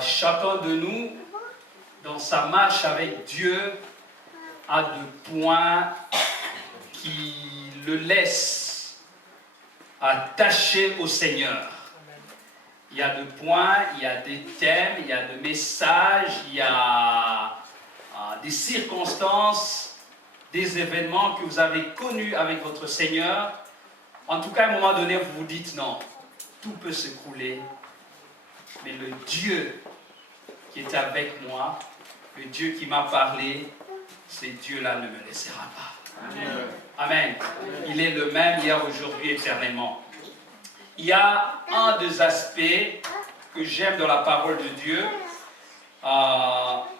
chacun de nous, dans sa marche avec Dieu, a des points qui le laissent attaché au Seigneur. Il y a des points, il y a des thèmes, il y a des messages, il y a des circonstances, des événements que vous avez connus avec votre Seigneur. En tout cas, à un moment donné, vous vous dites non, tout peut s'écrouler, mais le Dieu qui est avec moi, le Dieu qui m'a parlé, ce Dieu-là ne me laissera pas. Amen. Amen. Il est le même hier, aujourd'hui, éternellement. Il y a un des aspects que j'aime dans la parole de Dieu.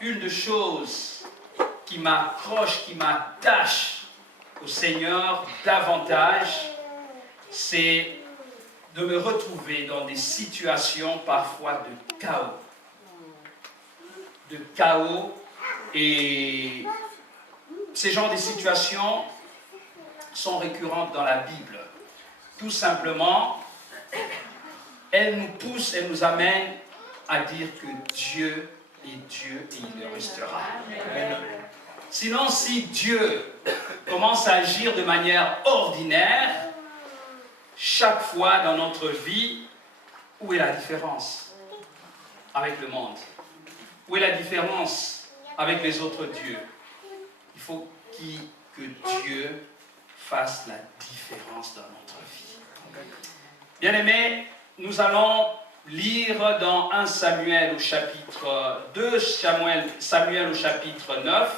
Une des choses qui m'accroche, qui m'attache au Seigneur davantage, c'est de me retrouver dans des situations parfois de chaos. De chaos, et ces genres de situations sont récurrentes dans la Bible. Tout simplement, elles nous poussent, elles nous amènent à dire que Dieu est Dieu et il le restera. Amen. Sinon, si Dieu commence à agir de manière ordinaire, chaque fois dans notre vie, où est la différence avec le monde? Où est la différence avec les autres dieux? Il faut que Dieu fasse la différence dans notre vie. Bien-aimés, nous allons lire dans 1 Samuel au chapitre 2, Samuel au chapitre 9.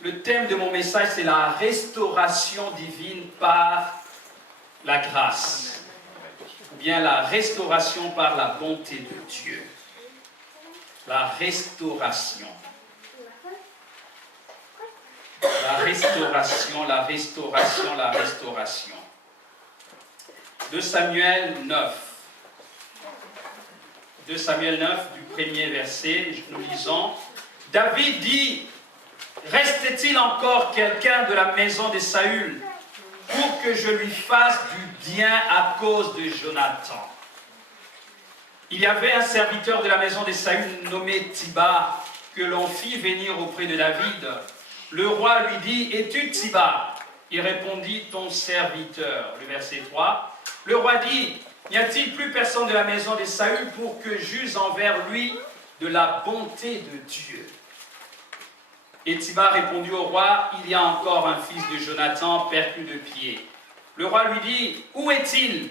Le thème de mon message, c'est la restauration divine par la grâce. Ou bien la restauration par la bonté de Dieu. La restauration. La restauration, la restauration, la restauration. 2 Samuel 9. 2 Samuel 9, du premier verset, nous lisons. David dit, reste-t-il encore quelqu'un de la maison de Saül pour que je lui fasse du bien à cause de Jonathan? Il y avait un serviteur de la maison de Saül nommé Tsiba, que l'on fit venir auprès de David. Le roi lui dit, es-tu Tsiba? Il répondit, ton serviteur. Le verset 3. Le roi dit, n'y a-t-il plus personne de la maison de Saül pour que j'use envers lui de la bonté de Dieu? Et Tsiba répondit au roi, il y a encore un fils de Jonathan perclus de pied. Le roi lui dit, où est-il?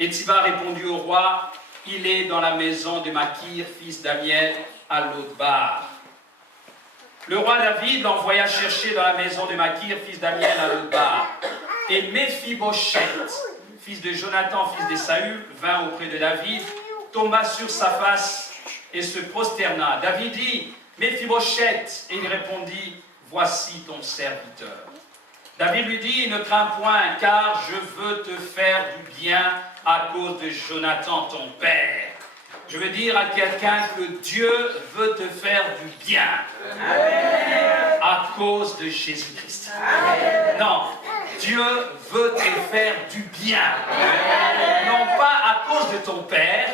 Et Tsiba répondit au roi, il est dans la maison de Makir, fils d'Amiel, à Lodbar. Le roi David l'envoya chercher dans la maison de Makir, fils d'Amiel, à Lodbar. Et Méphibosheth, fils de Jonathan, fils de Saül, vint auprès de David, tomba sur sa face et se prosterna. David dit, Méphibosheth, et il répondit, voici ton serviteur. David lui dit, ne crains point, car je veux te faire du bien à cause de Jonathan, ton père. Je veux dire à quelqu'un que Dieu veut te faire du bien. Amen. À cause de Jésus-Christ. Non, Dieu veut te faire du bien. Amen. Non pas à cause de ton père,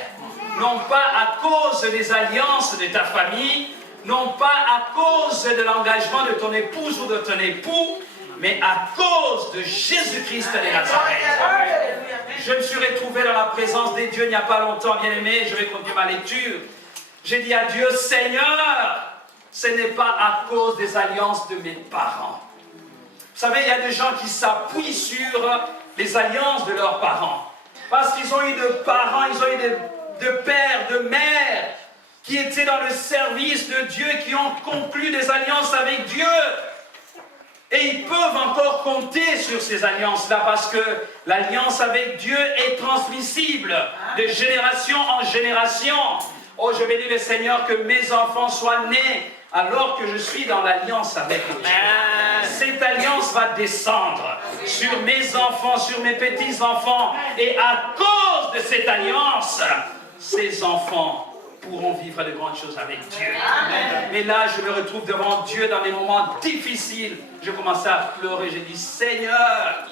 non pas à cause des alliances de ta famille, non pas à cause de l'engagement de ton épouse ou de ton époux, mais à cause de Jésus-Christ de Nazareth. Je me suis retrouvé dans la présence des dieux il n'y a pas longtemps, bien-aimé, je vais continuer ma lecture. J'ai dit à Dieu, Seigneur, ce n'est pas à cause des alliances de mes parents. Vous savez, il y a des gens qui s'appuient sur les alliances de leurs parents. Parce qu'ils ont eu de parents, ils ont eu de pères, de mères, qui étaient dans le service de Dieu, qui ont conclu des alliances avec Dieu. Et ils peuvent encore compter sur ces alliances-là parce que l'alliance avec Dieu est transmissible de génération en génération. Oh, je bénis le Seigneur que mes enfants soient nés alors que je suis dans l'alliance avec Dieu. Cette alliance va descendre sur mes enfants, sur mes petits-enfants. Et à cause de cette alliance, ces enfants pourront vivre de grandes choses avec Dieu. Amen. Mais là, je me retrouve devant Dieu dans des moments difficiles. Je commençais à pleurer. J'ai dit, Seigneur,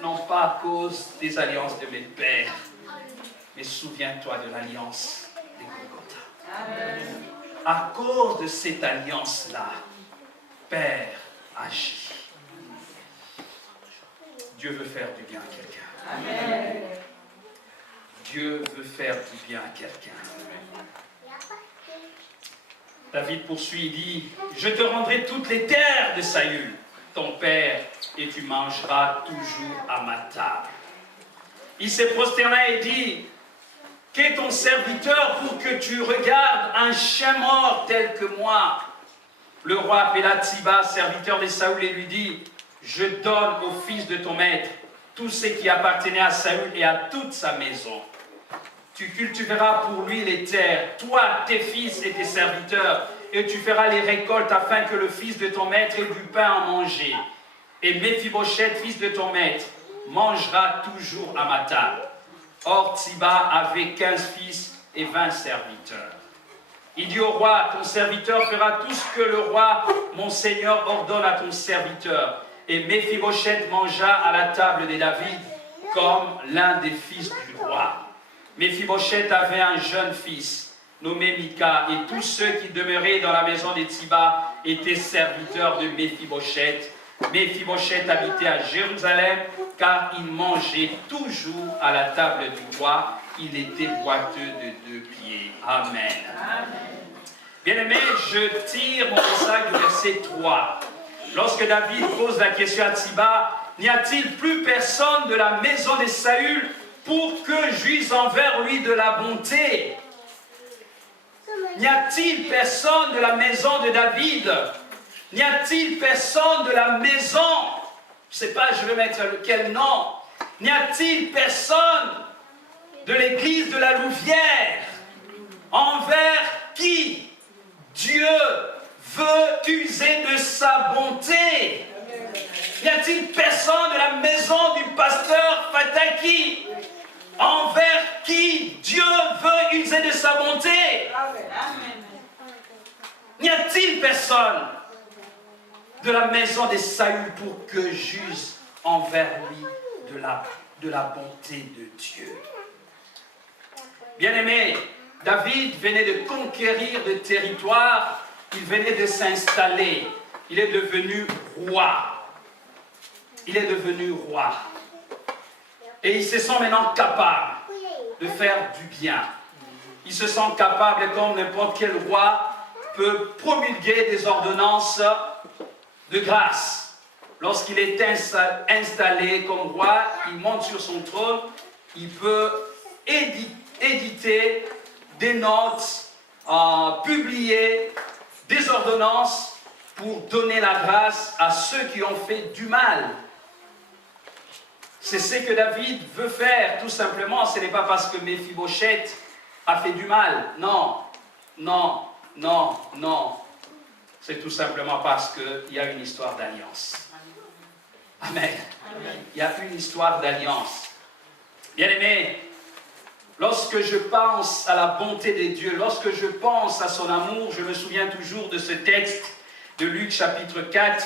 non pas à cause des alliances de mes pères, mais souviens-toi de l'alliance À cause de cette alliance-là, Père, agis. Dieu veut faire du bien à quelqu'un. Dieu veut faire du bien à quelqu'un. David poursuit, il dit, je te rendrai toutes les terres de Saül, ton père, et tu mangeras toujours à ma table. Il s'est prosterné et dit, qu'est ton serviteur pour que tu regardes un chien mort tel que moi? Le roi appela Tsiba, serviteur de Saül, et lui dit, je donne au fils de ton maître tout ce qui appartenait à Saül et à toute sa maison. Tu cultiveras pour lui les terres, toi, tes fils et tes serviteurs, et tu feras les récoltes afin que le fils de ton maître ait du pain à manger. Et Méphibosheth, fils de ton maître, mangera toujours à ma table. Or, Tsiba avait 15 fils et 20 serviteurs. Il dit au roi, ton serviteur fera tout ce que le roi, mon seigneur, ordonne à ton serviteur. Et Méphibosheth mangea à la table de David comme l'un des fils du roi. Méphibosheth avait un jeune fils nommé Mika, et tous ceux qui demeuraient dans la maison de Tsiba étaient serviteurs de Méphibosheth. Méphibosheth habitait à Jérusalem, car il mangeait toujours à la table du roi. Il était boiteux de 2 pieds. Amen. Bien-aimés, je tire mon message du verset 3. Lorsque David pose la question à Tsiba, n'y a-t-il plus personne de la maison de Saül pour que j'use envers lui de la bonté? N'y a-t-il personne de la maison de David? N'y a-t-il personne de la maison? Je ne sais pas, je vais mettre quel nom. N'y a-t-il personne de l'église de la Louvière envers qui Dieu veut user de sa bonté? N'y a-t-il personne de la maison du pasteur Fataki envers qui Dieu veut user de sa bonté? N'y a-t-il personne de la maison de Saül pour que j'use envers lui de la bonté de Dieu? Bien-aimé, David venait de conquérir le territoire, il venait de s'installer, il est devenu roi. Il est devenu roi. Et il se sent maintenant capable de faire du bien. Il se sent capable, comme n'importe quel roi, peut promulguer des ordonnances de grâce. Lorsqu'il est installé comme roi, il monte sur son trône, il peut éditer des notes, publier des ordonnances pour donner la grâce à ceux qui ont fait du mal. C'est ce que David veut faire, tout simplement. Ce n'est pas parce que Méphibosheth a fait du mal. Non, non, non, non. C'est tout simplement parce qu'il y a une histoire d'alliance. Amen. Il y a une histoire d'alliance. Bien-aimé, lorsque je pense à la bonté de Dieu, lorsque je pense à son amour, je me souviens toujours de ce texte de Luc chapitre 4,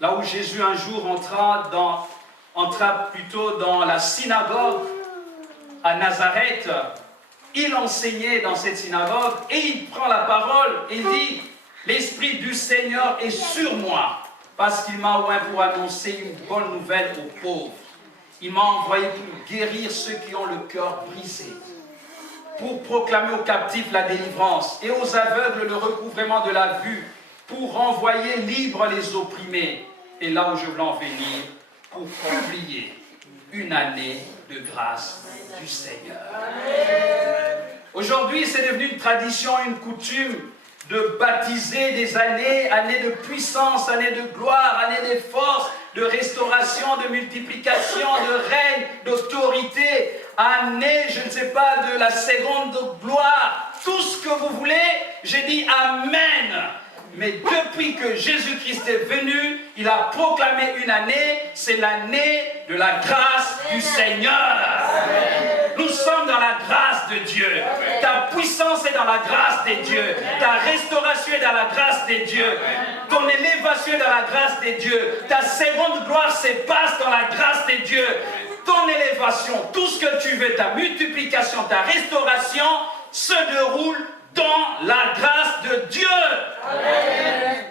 là où Jésus un jour entra plutôt dans la synagogue à Nazareth. Il enseignait dans cette synagogue et il prend la parole et il dit, l'Esprit du Seigneur est sur moi parce qu'il m'a oint pour annoncer une bonne nouvelle aux pauvres. Il m'a envoyé pour guérir ceux qui ont le cœur brisé, pour proclamer aux captifs la délivrance et aux aveugles le recouvrement de la vue, pour renvoyer libres les opprimés. Et là où je veux en venir, pour publier une année de grâce du Seigneur. Aujourd'hui, c'est devenu une tradition, une coutume de baptiser des années, années de puissance, années de gloire, années de force, de restauration, de multiplication, de règne, d'autorité, années, je ne sais pas, de la seconde gloire, tout ce que vous voulez, j'ai dit Amen. Mais depuis que Jésus-Christ est venu, il a proclamé une année, c'est l'année de la grâce du Seigneur. Amen. Nous sommes dans la grâce de Dieu. Ta puissance est dans la grâce de Dieu. Ta restauration est dans la grâce de Dieu. Ton élévation est dans la grâce de Dieu. Ta seconde gloire se passe dans la grâce de Dieu. Ton élévation, tout ce que tu veux, ta multiplication, ta restauration, se déroule dans la grâce de Dieu. Amen.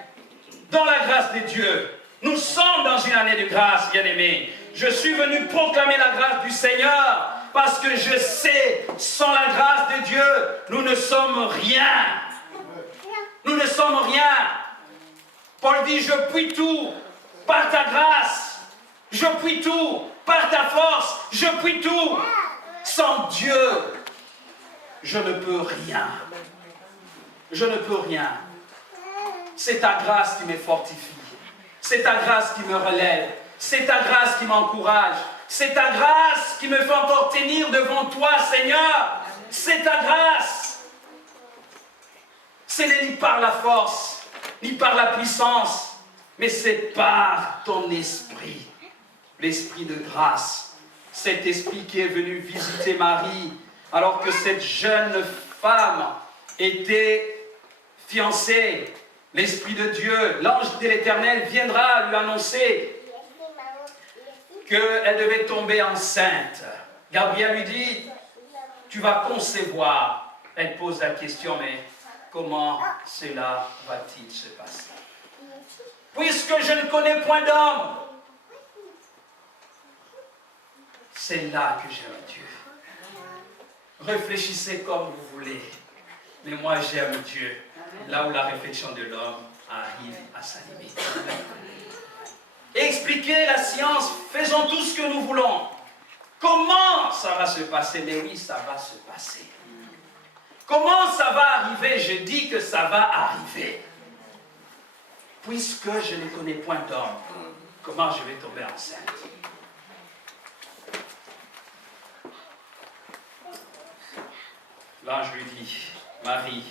Dans la grâce de Dieu. Nous sommes dans une année de grâce, bien-aimés. Je suis venu proclamer la grâce du Seigneur parce que je sais, sans la grâce de Dieu, nous ne sommes rien. Nous ne sommes rien. Paul dit, je puis tout par ta grâce. Je puis tout par ta force. Je puis tout. Sans Dieu, je ne peux rien. Je ne peux rien. C'est ta grâce qui me fortifie. C'est ta grâce qui me relève. C'est ta grâce qui m'encourage. C'est ta grâce qui me fait encore tenir devant toi, Seigneur. C'est ta grâce. Ce n'est ni par la force, ni par la puissance, mais c'est par ton esprit. L'esprit de grâce. Cet esprit qui est venu visiter Marie, alors que cette jeune femme était fiancée. L'Esprit de Dieu, l'ange de l'Éternel viendra lui annoncer qu'elle devait tomber enceinte. Gabriel lui dit, tu vas concevoir. Elle pose la question, mais comment cela va-t-il se passer? Puisque je ne connais point d'homme. C'est là que j'aime Dieu. Réfléchissez comme vous voulez. Mais moi j'aime Dieu. Là où la réflexion de l'homme arrive à sa limite. Expliquez la science, faisons tout ce que nous voulons. Comment ça va se passer? Mais oui, ça va se passer. Comment ça va arriver? Je dis que ça va arriver. Puisque je ne connais point d'homme, comment je vais tomber enceinte? L'ange lui dit, Marie,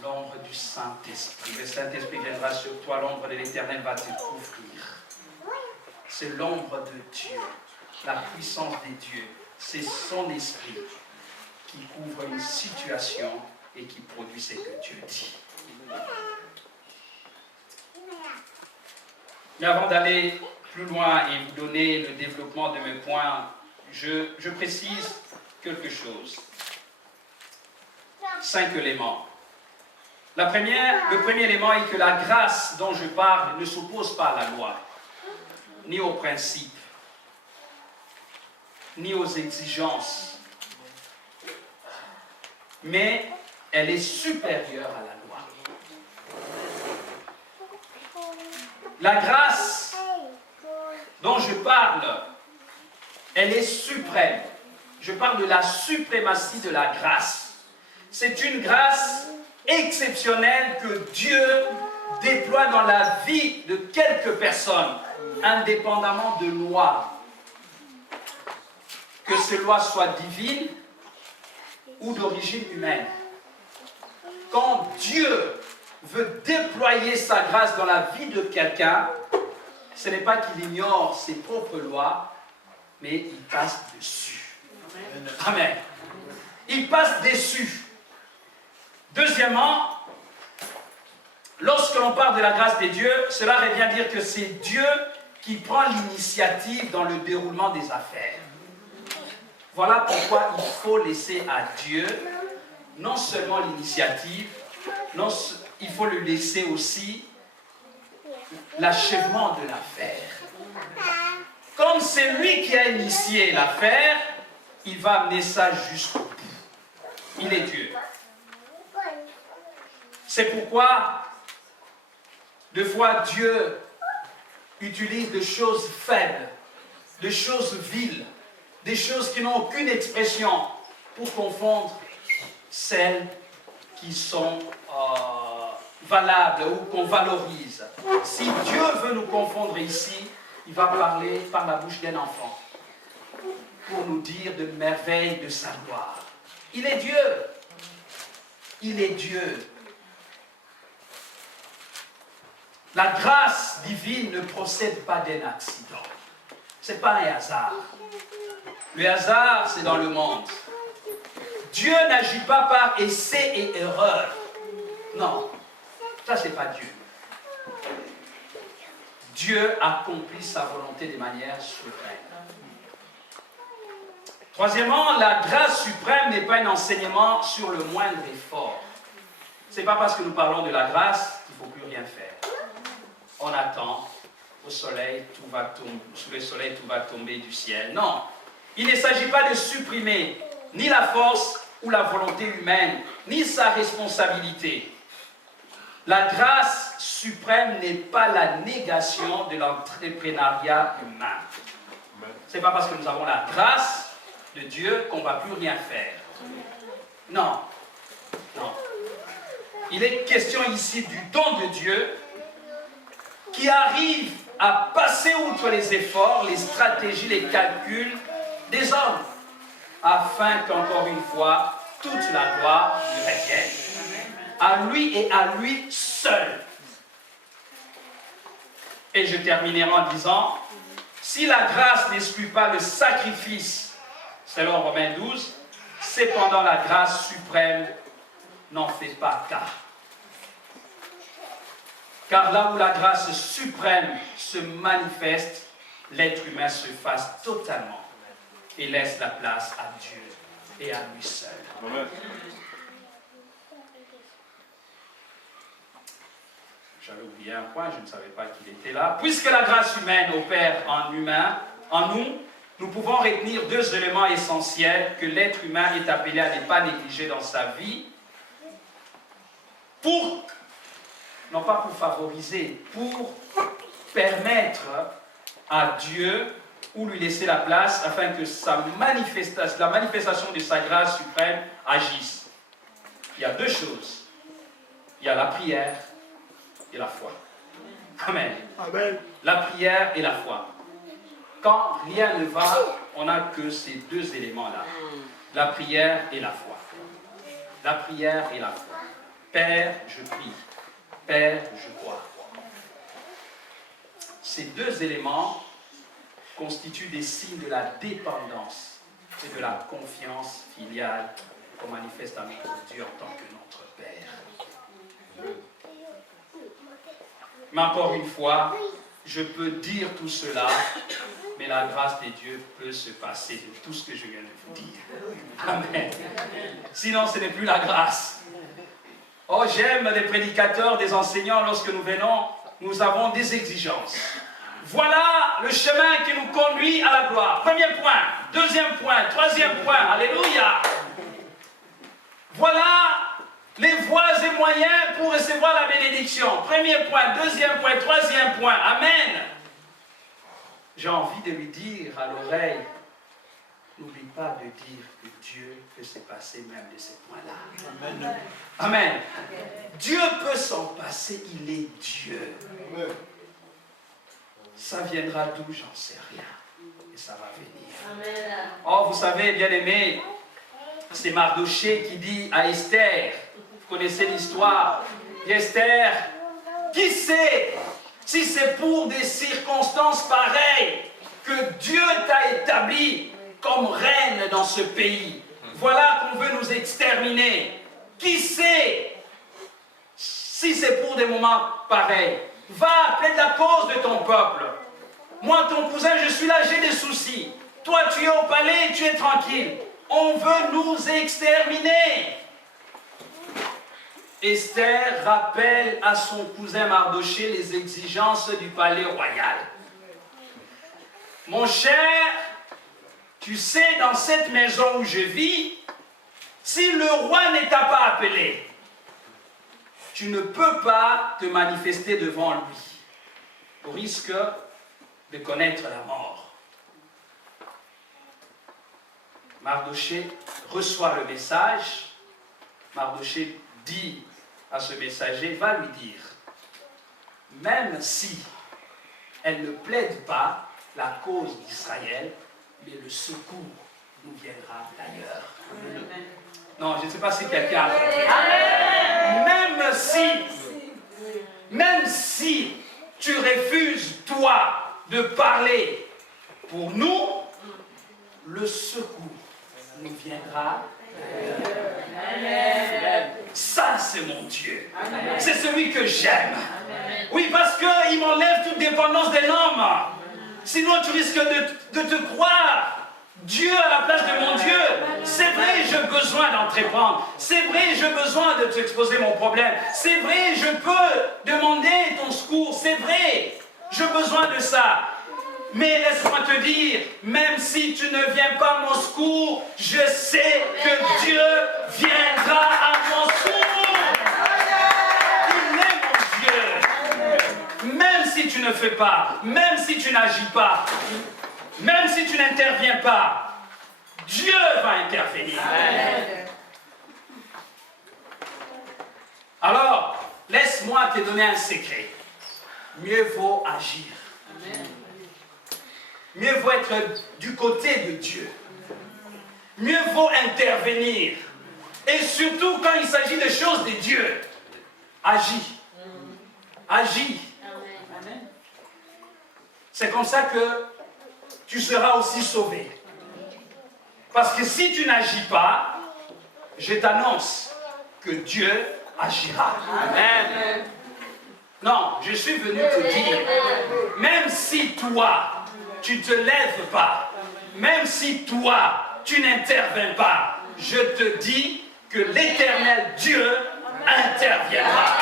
l'ombre du Saint-Esprit. Le Saint-Esprit viendra sur toi, l'ombre de l'Éternel va te couvrir. C'est l'ombre de Dieu, la puissance de Dieu. C'est son esprit qui couvre une situation et qui produit ce que Dieu dit. Mais avant d'aller plus loin et vous donner le développement de mes points, je précise quelque chose. 5 éléments. Le premier élément est que la grâce dont je parle ne s'oppose pas à la loi, ni aux principes, ni aux exigences, mais elle est supérieure à la loi. La grâce dont je parle, elle est suprême. Je parle de la suprématie de la grâce. C'est une grâce exceptionnelle que Dieu déploie dans la vie de quelques personnes, indépendamment de lois. Que ces lois soient divines ou d'origine humaine. Quand Dieu veut déployer sa grâce dans la vie de quelqu'un, ce n'est pas qu'il ignore ses propres lois, mais il passe dessus. Amen. Il passe dessus. Deuxièmement, lorsque l'on parle de la grâce de Dieu, cela revient dire que c'est Dieu qui prend l'initiative dans le déroulement des affaires. Voilà pourquoi il faut laisser à Dieu non seulement l'initiative, il faut lui laisser aussi l'achèvement de l'affaire. Comme c'est lui qui a initié l'affaire, il va amener ça jusqu'au bout. Il est Dieu. C'est pourquoi, des fois, Dieu utilise des choses faibles, des choses viles, des choses qui n'ont aucune expression pour confondre celles qui sont valables ou qu'on valorise. Si Dieu veut nous confondre ici, il va parler par la bouche d'un enfant pour nous dire de merveilles de sa gloire. Il est Dieu. Il est Dieu. La grâce divine ne procède pas d'un accident. Ce n'est pas un hasard. Le hasard, c'est dans le monde. Dieu n'agit pas par essai et erreur. Non, ça, ce n'est pas Dieu. Dieu accomplit sa volonté de manière souveraine. Troisièmement, la grâce suprême n'est pas un enseignement sur le moindre effort. Ce n'est pas parce que nous parlons de la grâce qu'il ne faut plus rien faire. On attend au soleil, tout va tomber, sous le soleil, tout va tomber du ciel. Non, il ne s'agit pas de supprimer ni la force ou la volonté humaine, ni sa responsabilité. La grâce suprême n'est pas la négation de l'entrepreneuriat humain. Ce n'est pas parce que nous avons la grâce de Dieu qu'on ne va plus rien faire. Non, non. Il est question ici du don de Dieu qui arrive à passer outre les efforts, les stratégies, les calculs des hommes, afin qu'encore une fois, toute la gloire lui revienne. À lui et à lui seul. Et je terminerai en disant, si la grâce n'exclut pas le sacrifice, selon Romains 12, cependant la grâce suprême n'en fait pas cas. Car là où la grâce suprême se manifeste, l'être humain se fasse totalement et laisse la place à Dieu et à lui seul. Amen. J'avais oublié un point, je ne savais pas qu'il était là. Puisque la grâce humaine opère en nous, nous pouvons retenir deux éléments essentiels que l'être humain est appelé à ne pas négliger dans sa vie, non pas pour favoriser, pour permettre à Dieu ou lui laisser la place afin que la manifestation de sa grâce suprême agisse. Il y a deux choses. Il y a la prière et la foi. Amen. Amen. La prière et la foi. Quand rien ne va, on n'a que ces deux éléments-là. La prière et la foi. La prière et la foi. Père, je prie. Père, je crois. Ces deux éléments constituent des signes de la dépendance et de la confiance filiale qu'on manifeste à notre Dieu en tant que notre Père. Mais encore une fois, je peux dire tout cela, mais la grâce de Dieu peut se passer de tout ce que je viens de vous dire. Amen. Sinon, ce n'est plus la grâce. Oh, j'aime les prédicateurs, des enseignants, lorsque nous venons, nous avons des exigences. Voilà le chemin qui nous conduit à la gloire. Premier point, deuxième point, troisième point. Alléluia. Voilà les voies et moyens pour recevoir la bénédiction. Premier point, deuxième point, troisième point. Amen. J'ai envie de lui dire à l'oreille, n'oublie pas de dire que Dieu peut se passer même de ces points-là. Amen. Amen. Dieu peut s'en passer, il est Dieu. Amen. Ça viendra d'où, j'en sais rien. Et ça va venir. Amen. Oh, vous savez, bien aimé, c'est Mardoché qui dit à Esther, vous connaissez l'histoire d'Esther, qui sait si c'est pour des circonstances pareilles que Dieu t'a établi comme reine dans ce pays. Voilà qu'on veut nous exterminer. Qui sait si c'est pour des moments pareils? Va, plaide la cause de ton peuple. Moi, ton cousin, je suis là, j'ai des soucis. Toi, tu es au palais, tu es tranquille. On veut nous exterminer. Esther rappelle à son cousin Mardoché les exigences du palais royal. Mon cher, tu sais, dans cette maison où je vis, si le roi ne t'a pas appelé, tu ne peux pas te manifester devant lui, au risque de connaître la mort. Mardoché reçoit le message. Mardoché dit à ce messager, va lui dire, même si elle ne plaide pas la cause d'Israël, mais le secours nous viendra d'ailleurs. Non, je ne sais pas si quelqu'un a compris. Même si tu refuses, toi, de parler pour nous, le secours nous viendra d'ailleurs. Ça, c'est mon Dieu. C'est celui que j'aime. Oui, parce qu'il m'enlève toute dépendance de l'homme. Sinon, tu risques de te croire Dieu à la place de mon Dieu. C'est vrai, j'ai besoin d'entreprendre. C'est vrai, j'ai besoin de t'exposer mon problème. C'est vrai, je peux demander ton secours. C'est vrai, j'ai besoin de ça. Mais laisse-moi te dire, même si tu ne viens pas à mon secours, je sais que Dieu viendra à mon secours. Il est mon Dieu. Même si tu ne fais pas, même si tu n'agis pas, même si tu n'interviens pas, Dieu va intervenir. Amen. Alors, laisse-moi te donner un secret. Mieux vaut agir. Amen. Mieux vaut être du côté de Dieu. Mieux vaut intervenir. Et surtout quand il s'agit de choses de Dieu. Agis. Agis. Amen. C'est comme ça que tu seras aussi sauvé. Parce que si tu n'agis pas, je t'annonce que Dieu agira. Amen. Non, je suis venu te dire, même si toi, tu ne te lèves pas, même si toi, tu n'interviens pas, je te dis que l'Éternel Dieu interviendra.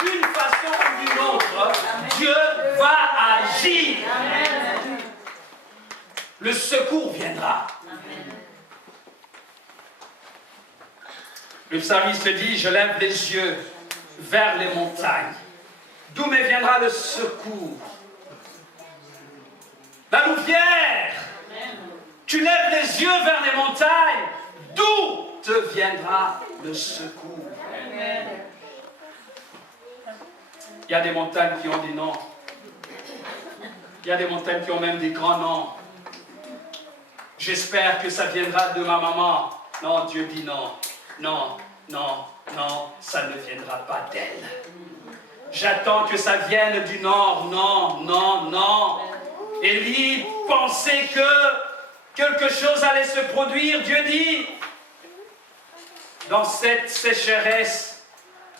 D'une façon ou d'une autre, Dieu va agir. Le secours viendra. Le psalmiste dit, je lève les yeux vers les montagnes. D'où me viendra le secours? La louvière. Tu lèves les yeux vers les montagnes. D'où te viendra le secours? Il y a des montagnes qui ont des noms. Il y a des montagnes qui ont même des grands noms. J'espère que ça viendra de ma maman. Non, Dieu dit non. Non, non, non, ça ne viendra pas d'elle. J'attends que ça vienne du nord. Non, non, non. Élie pensait que quelque chose allait se produire. Dieu dit, dans cette sécheresse,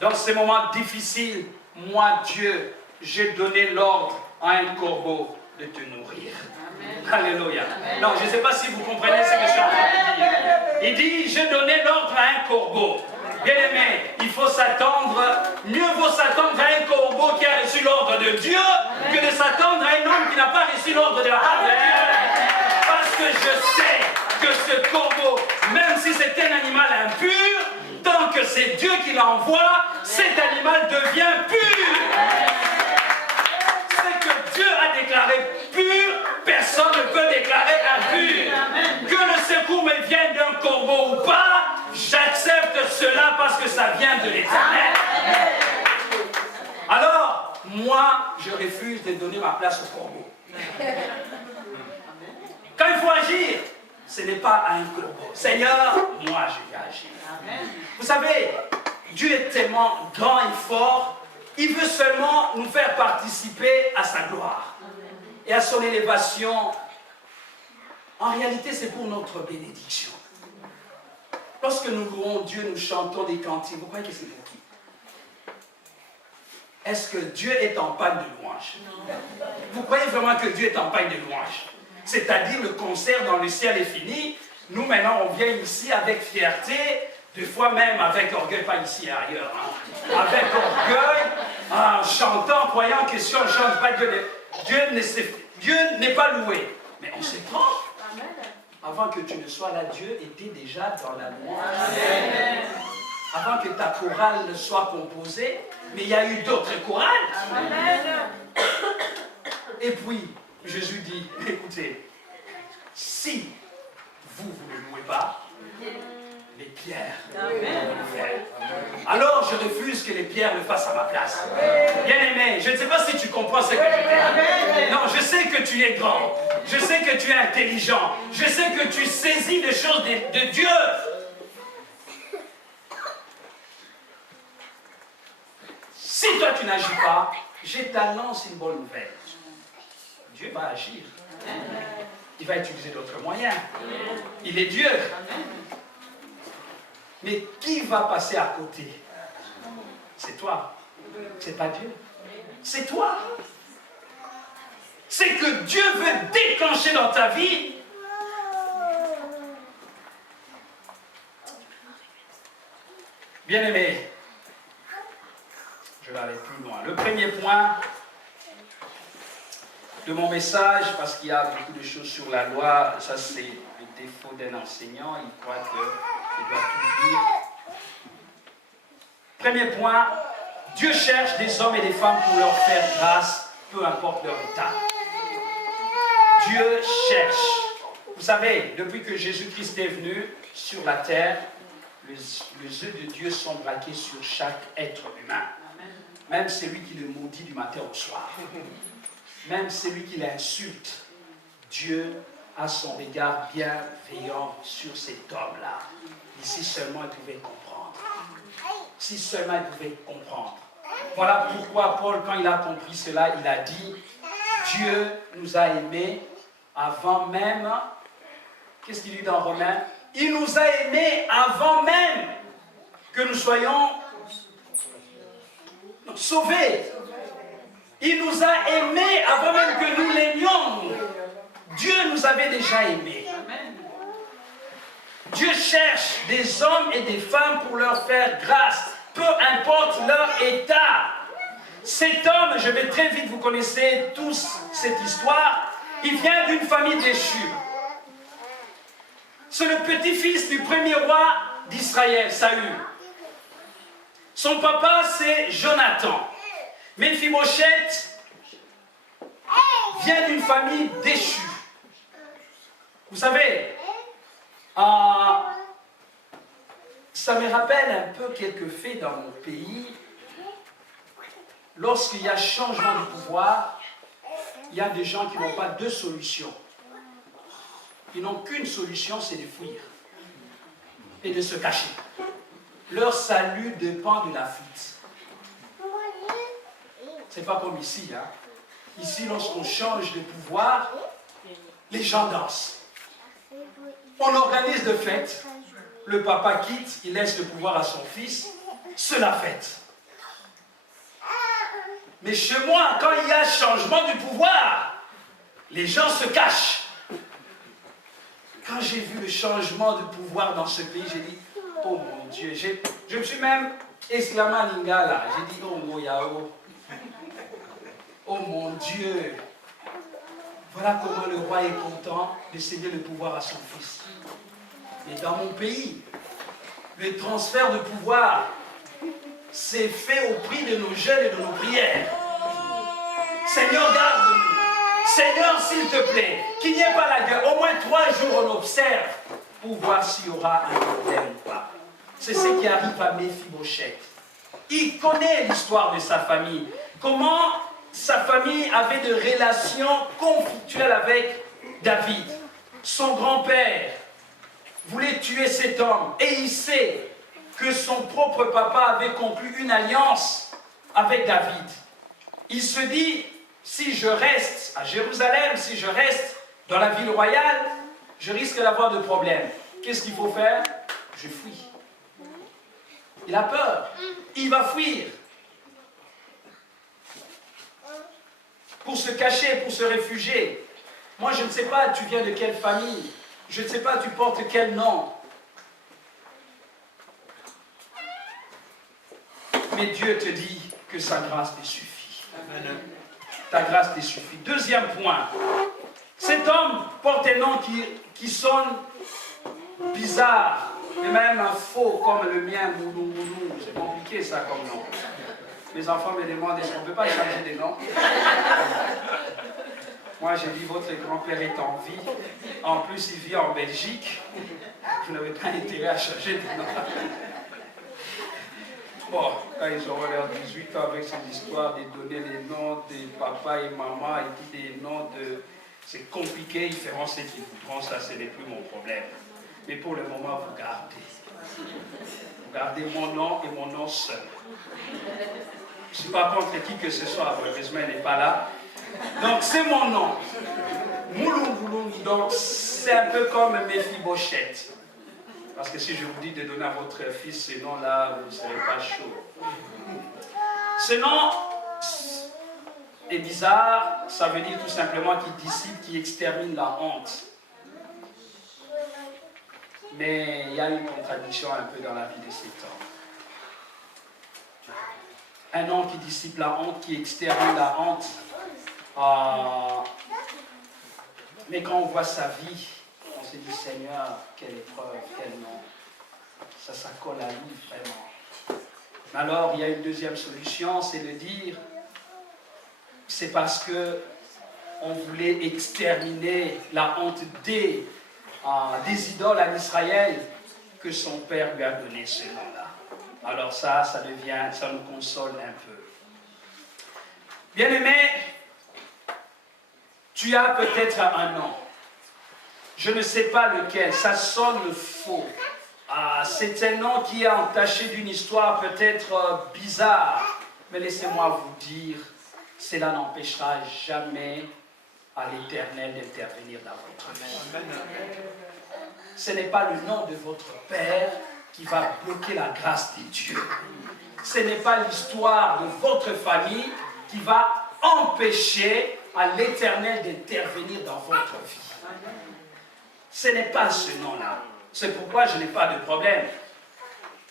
dans ces moments difficiles, moi, Dieu, j'ai donné l'ordre à un corbeau de te nourrir. Amen. Alléluia. Amen. Non, je ne sais pas si vous comprenez ce que je suis en train de dire. Il dit, j'ai donné l'ordre à un corbeau. Bien aimé, il faut s'attendre, mieux vaut s'attendre à un corbeau qui a reçu l'ordre de Dieu que de s'attendre à un homme qui n'a pas reçu l'ordre de la part de Dieu. Parce que je sais que ce corbeau, même si c'est un animal impur, tant que c'est Dieu qui l'envoie, cet animal devient pur. C'est que Dieu a déclaré pur, personne ne peut déclarer impur. Que le secours me vienne d'un corbeau ou pas, j'accepte cela parce que ça vient de l'Éternel. Alors, moi, je refuse de donner ma place au corbeau. Quand il faut agir, ce n'est pas à un corbeau. Seigneur, moi je vais agir. Vous savez, Dieu est tellement grand et fort, il veut seulement nous faire participer à sa gloire et à son élévation. En réalité, c'est pour notre bénédiction. Lorsque nous louons Dieu, nous chantons des cantiques. Vous croyez que c'est pour qui? Est-ce que Dieu est en panne de louange? Vous croyez vraiment que Dieu est en panne de louange? C'est-à-dire le concert dans le ciel est fini. Nous maintenant on vient ici avec fierté, des fois même avec orgueil, pas ici ailleurs. Hein. Avec orgueil, en chantant, croyant que si on ne chante pas, Dieu n'est pas loué. Mais on se trompe. Avant que tu ne sois là, Dieu était déjà dans la louange. Avant que ta chorale ne soit composée, mais il y a eu d'autres chorales. Amen. Et puis, Jésus dit, écoutez, si vous ne louez pas, les pierres vont le faire. Alors je refuse que les pierres le fassent à ma place. Bien-aimé, je ne sais pas si tu comprends ce que je dis. Non, je sais que tu es grand. Je sais que tu es intelligent. Je sais que tu saisis les choses de Dieu. Si toi tu n'agis pas, je t'annonce une bonne nouvelle. Dieu va agir. Il va utiliser d'autres moyens. Il est Dieu. Mais qui va passer à côté? C'est toi. C'est pas Dieu. C'est toi. C'est que Dieu veut déclencher dans ta vie Bien-aimés, je vais aller plus loin. Le premier point de mon message, parce qu'il y a beaucoup de choses sur la loi, ça c'est le défaut d'un enseignant, il croit qu'il doit tout dire. Premier point, Dieu cherche des hommes et des femmes pour leur faire grâce, peu importe leur état. Dieu cherche. Vous savez, depuis que Jésus-Christ est venu sur la terre, les yeux de Dieu sont braqués sur chaque être humain. Même celui qui le maudit du matin au soir. Même celui qui l'insulte. Dieu a son regard bienveillant sur cet homme-là. Et si seulement il pouvait comprendre. Si seulement il pouvait comprendre. Voilà pourquoi Paul, quand il a compris cela, il a dit, Dieu nous a aimés avant même, qu'est-ce qu'il dit dans Romains? Il nous a aimés avant même que nous soyons sauvés. Il nous a aimés avant même que nous l'aimions. Dieu nous avait déjà aimés. Dieu cherche des hommes et des femmes pour leur faire grâce, peu importe leur état. Cet homme, je vais très vite, vous connaissez tous cette histoire, il vient d'une famille déchue. C'est le petit-fils du premier roi d'Israël, Saül. Son papa, c'est Jonathan. Méphibosheth vient d'une famille déchue. Vous savez, ça me rappelle un peu quelques faits dans mon pays. Lorsqu'il y a changement de pouvoir, il y a des gens qui n'ont pas deux solutions. Ils n'ont qu'une solution, c'est de fuir et de se cacher. Leur salut dépend de la fuite. C'est pas comme ici. Hein. Ici, lorsqu'on change de pouvoir, les gens dansent. On organise de fêtes. Le papa quitte, il laisse le pouvoir à son fils. C'est la fête. Mais chez moi, quand il y a changement du pouvoir, les gens se cachent. Quand j'ai vu le changement de pouvoir dans ce pays, j'ai dit, oh mon Dieu, je me suis même exclamé en lingala. J'ai dit, oh mon Yahoo, oh mon Dieu. Voilà comment le roi est content de céder le pouvoir à son fils. Et dans mon pays, le transfert de pouvoir s'est fait au prix de nos jeûnes et de nos prières. Seigneur, garde-nous. Seigneur, s'il te plaît, qu'il n'y ait pas la guerre. Au moins 3 jours, on observe pour voir s'il y aura un problème ou pas. C'est ce qui arrive à Méphibosheth. Il connaît l'histoire de sa famille. Comment sa famille avait de relations conflictuelles avec David. Son grand-père voulait tuer cet homme. Et il sait que son propre papa avait conclu une alliance avec David. Il se dit, si je reste à Jérusalem, si je reste dans la ville royale, je risque d'avoir de problèmes. Qu'est-ce qu'il faut faire? Je fuis. Il a peur. Il va fuir. Pour se cacher, pour se réfugier. Moi, je ne sais pas, tu viens de quelle famille. Je ne sais pas, tu portes quel nom. Mais Dieu te dit que sa grâce te suffit. Ta grâce te suffit. Deuxième point. Cet homme porte un nom qui sonne bizarre. Et même un faux comme le mien, Moulou Moulou. C'est compliqué ça comme nom. Mes enfants me demandent, est-ce qu'on ne peut pas changer de nom? Moi, j'ai dit, votre grand-père est en vie. En plus, il vit en Belgique. Vous n'avez pas intérêt à changer de nom. Bon, quand ils auront leurs 18 ans avec cette histoire de donner les noms de papa et maman et puis des noms de... C'est compliqué, ils feront ce qu'ils voudront, ça, ce n'est plus mon problème. Mais pour le moment, vous gardez. Vous gardez mon nom et mon nom seul. Je ne suis pas contre qui que ce soit, heureusement, elle n'est pas là. Donc, c'est mon nom. Moulou. Donc, c'est un peu comme Méphibosheth. Parce que si je vous dis de donner à votre fils ce nom-là, vous ne serez pas chaud. Ce nom est bizarre, ça veut dire tout simplement qu'il dissipe, qu'il extermine la honte. Mais il y a une contradiction un peu dans la vie de cet homme. un nom qui dissipe la honte, qui extermine la honte. Mais quand on voit sa vie, on se dit, Seigneur, quelle épreuve, quel nom. Ça colle à lui vraiment. Mais alors, il y a une deuxième solution, c'est de dire, c'est parce que on voulait exterminer la honte des idoles en Israël que son père lui a donné ce nom-là. Alors ça nous console un peu. Bien-aimé, tu as peut-être un nom. Je ne sais pas lequel, ça sonne faux. C'est un nom qui est entaché d'une histoire peut-être bizarre. Mais laissez-moi vous dire, cela n'empêchera jamais à l'Éternel d'intervenir dans votre vie. Ce n'est pas le nom de votre Père qui va bloquer la grâce de Dieu. Ce n'est pas l'histoire de votre famille qui va empêcher à l'Éternel d'intervenir dans votre vie. Ce n'est pas ce nom-là. C'est pourquoi je n'ai pas de problème.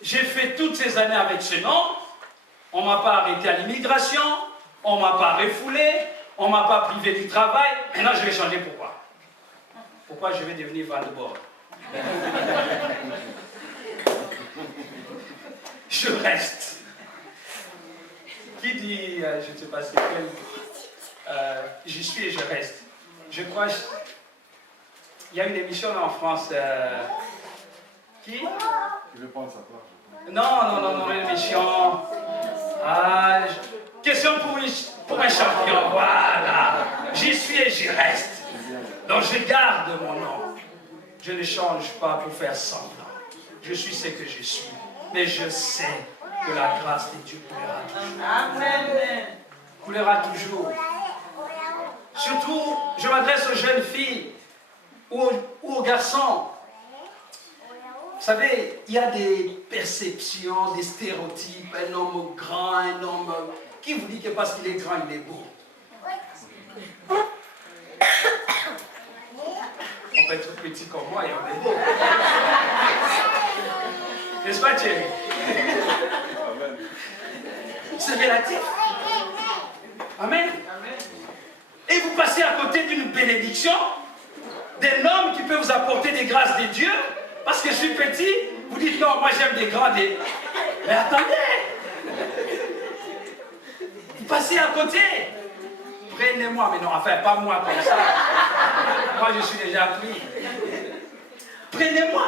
J'ai fait toutes ces années avec ce nom. On ne m'a pas arrêté à l'immigration. On ne m'a pas refoulé. On ne m'a pas privé du travail. Maintenant, je vais changer. Pourquoi? Pourquoi je vais devenir Van de Borg? Je reste. Qui dit, je ne sais pas c'est quel, j'y suis et je reste. Je crois, il y a une émission en France, qui? Je vais prendre sa place. Non, une émission. Question pour un champion, voilà. J'y suis et j'y reste. Donc je garde mon nom. Je ne change pas pour faire semblant. Je suis ce que je suis. Mais je sais que la grâce de Dieu coulera toujours. Amen. Coulera toujours. Surtout, je m'adresse aux jeunes filles ou aux garçons. Vous savez, il y a des perceptions, des stéréotypes. Un homme grand, un homme... Qui vous dit que parce qu'il est grand, il est beau? On peut être petit comme moi et on est beau. N'est-ce pas, Thierry? C'est relatif. Amen. Et vous passez à côté d'une bénédiction, d'un homme qui peut vous apporter des grâces de Dieu, parce que je suis petit, vous dites non, moi j'aime des grands. Mais attendez! Vous passez à côté. Prenez-moi, mais non, enfin, pas moi comme ça. Moi, je suis déjà pris. Prenez-moi.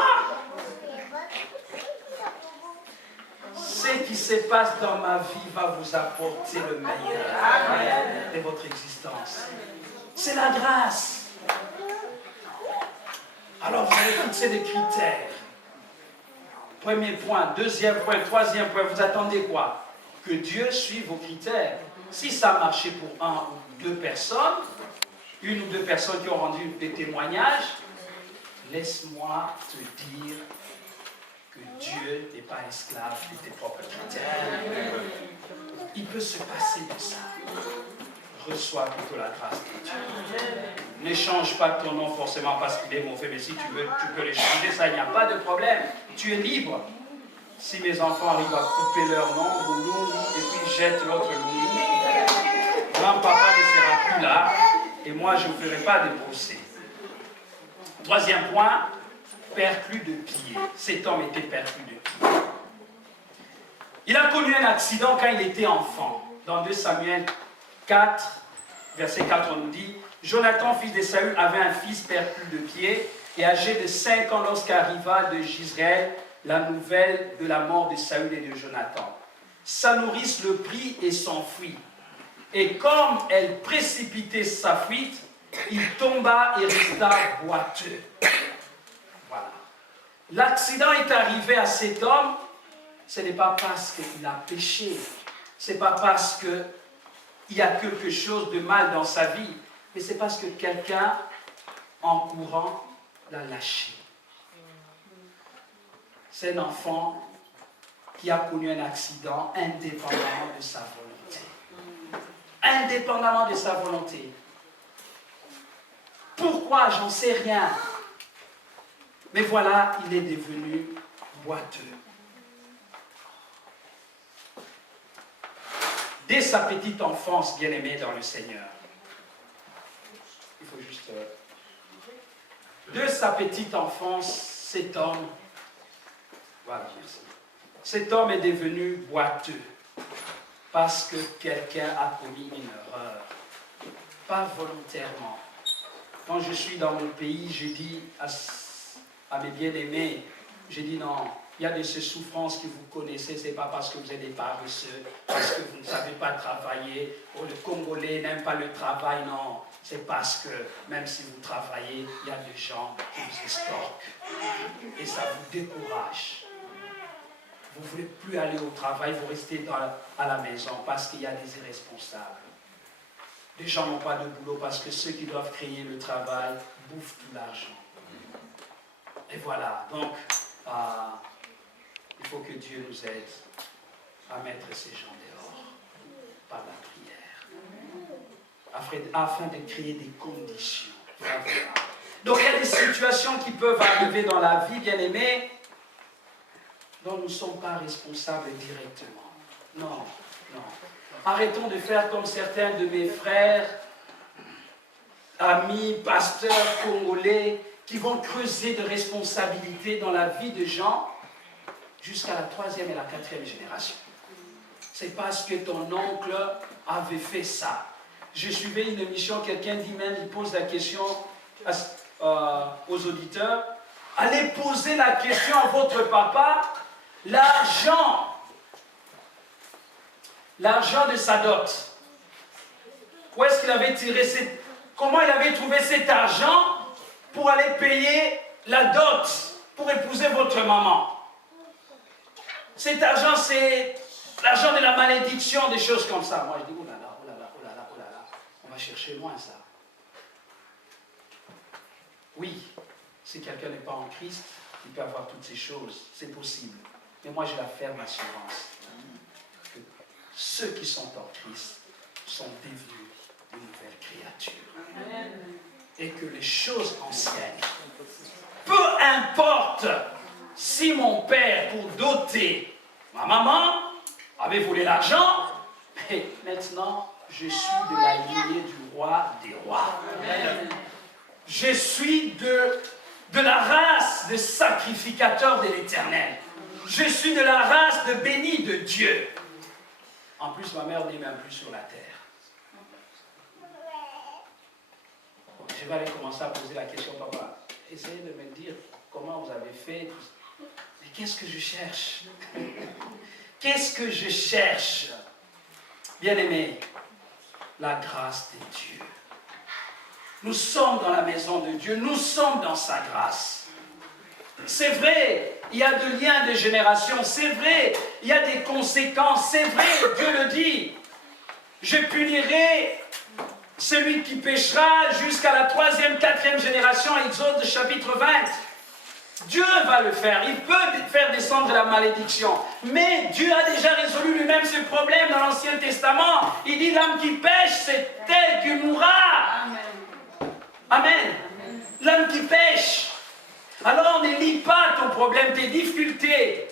Ce qui se passe dans ma vie va vous apporter le meilleur de votre existence. C'est la grâce. Alors, vous allez fixer des critères. Premier point, deuxième point, troisième point, vous attendez quoi? Que Dieu suive vos critères. Si ça a marché pour une ou deux personnes qui ont rendu des témoignages, laisse-moi te dire que Dieu n'est pas esclave de tes propres critères. Il peut se passer de ça. Reçois plutôt la grâce de Dieu. Ne change pas ton nom forcément parce qu'il est mauvais, mais si tu veux, tu peux le changer, ça, il n'y a pas de problème. Tu es libre. Si mes enfants arrivent à couper leur nom, Loulou, et puis jettent l'autre Loulou, grand-papa ne sera plus là, et moi je ne ferai pas de procès. Troisième point, perclus de pied. Cet homme était perclus de pied. Il a connu un accident quand il était enfant. Dans 2 Samuel 4, verset 4, on nous dit, Jonathan, fils de Saül, avait un fils perclus de pied, et âgé de 5 ans lorsqu'arriva de Jizréel la nouvelle de la mort de Saül et de Jonathan. Sa nourrice le prit et s'enfuit. Et comme elle précipitait sa fuite, il tomba et resta boiteux. Voilà. L'accident est arrivé à cet homme, ce n'est pas parce qu'il a péché, ce n'est pas parce qu'il y a quelque chose de mal dans sa vie, mais c'est parce que quelqu'un, en courant, l'a lâché. C'est un enfant qui a connu un accident indépendamment de sa volonté. Indépendamment de sa volonté. Pourquoi? J'en sais rien. Mais voilà, il est devenu boiteux. dès sa petite enfance, bien-aimé dans le Seigneur. Il faut juste... de sa petite enfance, cet homme... Voilà, merci. Cet homme est devenu boiteux parce que quelqu'un a commis une erreur. Pas volontairement. Quand je suis dans mon pays, je dis à mes bien-aimés, je dis non, il y a de ces souffrances que vous connaissez, ce n'est pas parce que vous êtes des paresseux, parce que vous ne savez pas travailler, ou le Congolais n'aime pas le travail, non. C'est parce que même si vous travaillez, il y a des gens qui vous estorquent. Et ça vous décourage. Vous ne voulez plus aller au travail, vous restez à la maison parce qu'il y a des irresponsables. Les gens n'ont pas de boulot parce que ceux qui doivent créer le travail bouffent tout l'argent. Et voilà, donc il faut que Dieu nous aide à mettre ces gens dehors par la prière, afin de créer des conditions. Voilà. Donc il y a des situations qui peuvent arriver dans la vie, bien-aimés, dont nous ne sommes pas responsables directement. Non, non. Arrêtons de faire comme certains de mes frères, amis, pasteurs congolais, qui vont creuser de responsabilités dans la vie de gens jusqu'à la 3e et la 4e génération. C'est parce que ton oncle avait fait ça. Je suivais une émission, quelqu'un dit même, il pose la question aux auditeurs, allez poser la question à votre papa, l'argent de sa dot. Où est-ce qu'il avait tiré comment il avait trouvé cet argent pour aller payer la dot, pour épouser votre maman? Cet argent, c'est l'argent de la malédiction, des choses comme ça. Moi, je dis, oh là là, oh là là, oh là là, oh là là, on va chercher loin ça. Oui, si quelqu'un n'est pas en Christ, il peut avoir toutes ces choses, c'est possible. Mais moi, j'ai la ferme assurance que ceux qui sont en Christ sont devenus de nouvelles créatures. Amen. Et que les choses anciennes, peu importe si mon père, pour doter ma maman, avait volé l'argent, mais maintenant, je suis de la lignée du roi des rois. Amen. Je suis de la race de sacrificateurs de l'Éternel. Je suis de la race de bénis de Dieu. En plus, ma mère n'est même plus sur la terre. Donc, je vais aller commencer à poser la question, papa. Essayez de me dire comment vous avez fait. Mais qu'est-ce que je cherche? Qu'est-ce que je cherche? Bien-aimé, la grâce de Dieu. Nous sommes dans la maison de Dieu, nous sommes dans sa grâce. C'est vrai, il y a des liens de génération, c'est vrai, il y a des conséquences, c'est vrai, Dieu le dit. Je punirai celui qui péchera jusqu'à la 3e, 4e génération, Exode chapitre 20. Dieu va le faire, il peut faire descendre la malédiction. Mais Dieu a déjà résolu lui-même ce problème dans l'Ancien Testament. Il dit, l'âme qui pêche, c'est elle qui mourra. Amen. Amen. L'âme qui pêche. Alors ne lis pas ton problème, tes difficultés.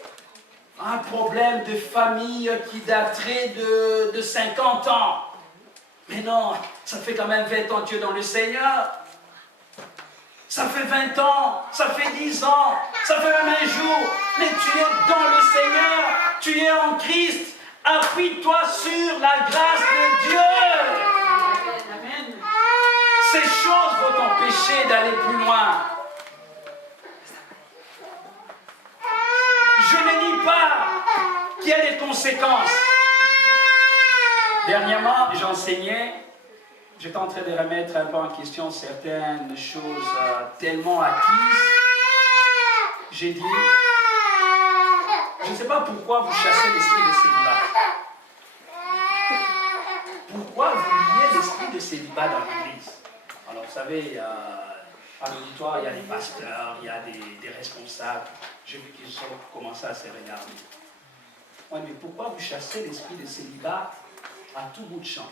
Un problème de famille qui daterait de 50 ans. Mais non, ça fait quand même 20 ans que tu es dans le Seigneur. Ça fait 20 ans, ça fait 10 ans, ça fait même un jour. Mais tu es dans le Seigneur, tu es en Christ. Appuie-toi sur la grâce de Dieu. Amen. Ces choses vont t'empêcher d'aller plus loin. Je ne nie pas qu'il y a des conséquences. Dernièrement, j'enseignais, j'étais en train de remettre un peu en question certaines choses tellement acquises. J'ai dit, je ne sais pas pourquoi vous chassez l'esprit de célibat. Pourquoi vous liez l'esprit de célibat dans l'église? Alors, vous savez, à l'auditoire, il y a des pasteurs, il y a des responsables. J'ai vu qu'ils ont commencé à se regarder. Ouais, mais pourquoi vous chassez l'esprit de célibat à tout bout de champ?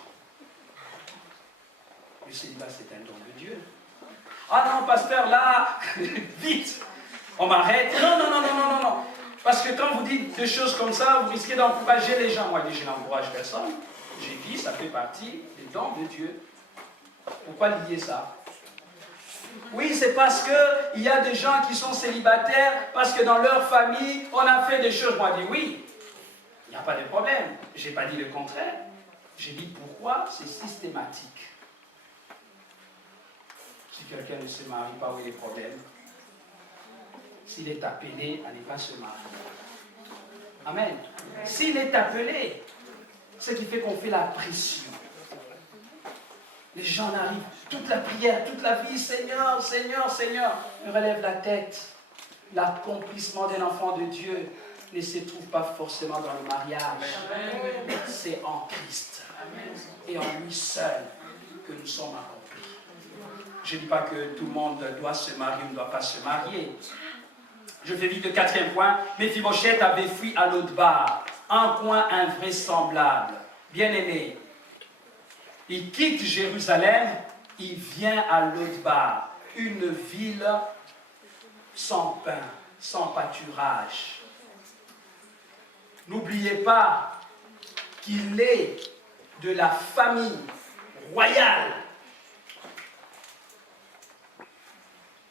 Le célibat, c'est un don de Dieu. Ah non, pasteur, là, vite, on m'arrête. Non, non, non, non, non, non, non. Parce que quand vous dites des choses comme ça, vous risquez d'encourager les gens. Moi, je n'encourage personne. J'ai dit, ça fait partie des dons de Dieu. Pourquoi lier ça? Oui, c'est parce qu'il y a des gens qui sont célibataires, parce que dans leur famille, on a fait des choses. Moi, je dis oui, il n'y a pas de problème. Je n'ai pas dit le contraire. J'ai dit pourquoi c'est systématique. Si quelqu'un ne se marie pas, où est le problème? S'il est appelé à ne pas se marier. Amen. S'il est appelé, ce qui fait qu'on fait la pression. Les gens arrivent, toute la prière, toute la vie, Seigneur, Seigneur, Seigneur, me relève la tête. L'accomplissement d'un enfant de Dieu ne se trouve pas forcément dans le mariage. C'est en Christ. Et en lui seul que nous sommes accomplis. Je ne dis pas que tout le monde doit se marier ou ne doit pas se marier. Je fais vite le quatrième point. Méphibosheth avait fui à Lo-debar, un coin invraisemblable. Bien-aimé, il quitte Jérusalem, il vient à Lo-debar, une ville sans pain, sans pâturage. N'oubliez pas qu'il est de la famille royale.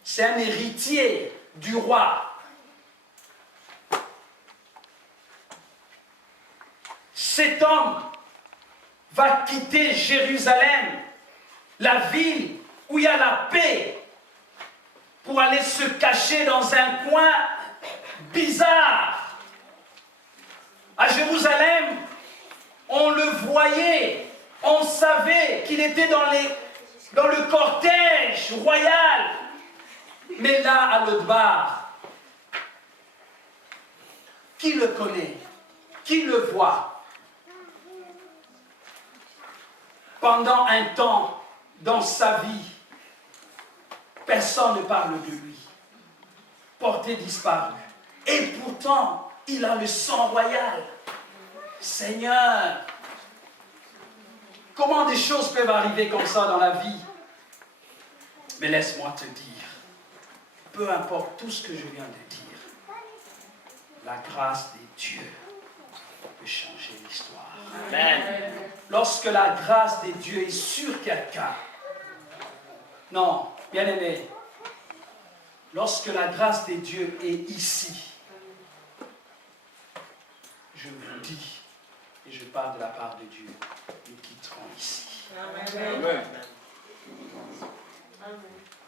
C'est un héritier du roi. Cet homme va quitter Jérusalem, la ville où il y a la paix, pour aller se cacher dans un coin bizarre. À Jérusalem, on le voyait, on savait qu'il était dans le cortège royal. Mais là, à Lo-debar, qui le connaît? Qui le voit? Pendant un temps, dans sa vie, personne ne parle de lui. Porté disparu. Et pourtant, il a le sang royal. Seigneur, comment des choses peuvent arriver comme ça dans la vie? Mais laisse-moi te dire, peu importe tout ce que je viens de dire, la grâce de Dieu peut changer l'histoire. Amen. Lorsque la grâce de Dieu est sur quelqu'un, non, bien aimé, lorsque la grâce de Dieu est ici, je vous dis, et je parle de la part de Dieu, nous quitterons ici. Amen.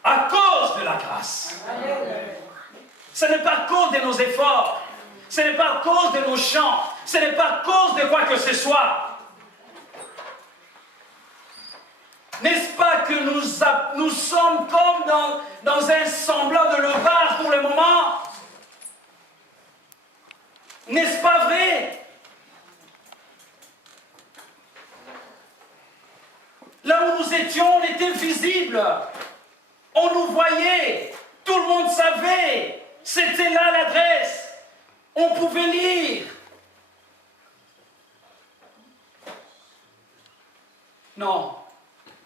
À cause de la grâce. Amen. Ce n'est pas à cause de nos efforts, ce n'est pas à cause de nos chants, ce n'est pas à cause de quoi que ce soit. N'est-ce pas que nous sommes comme dans un semblant de Lo-debar pour le moment? N'est-ce pas vrai? Là où nous étions, on était visibles. On nous voyait. Tout le monde savait. C'était là l'adresse. On pouvait lire. Non.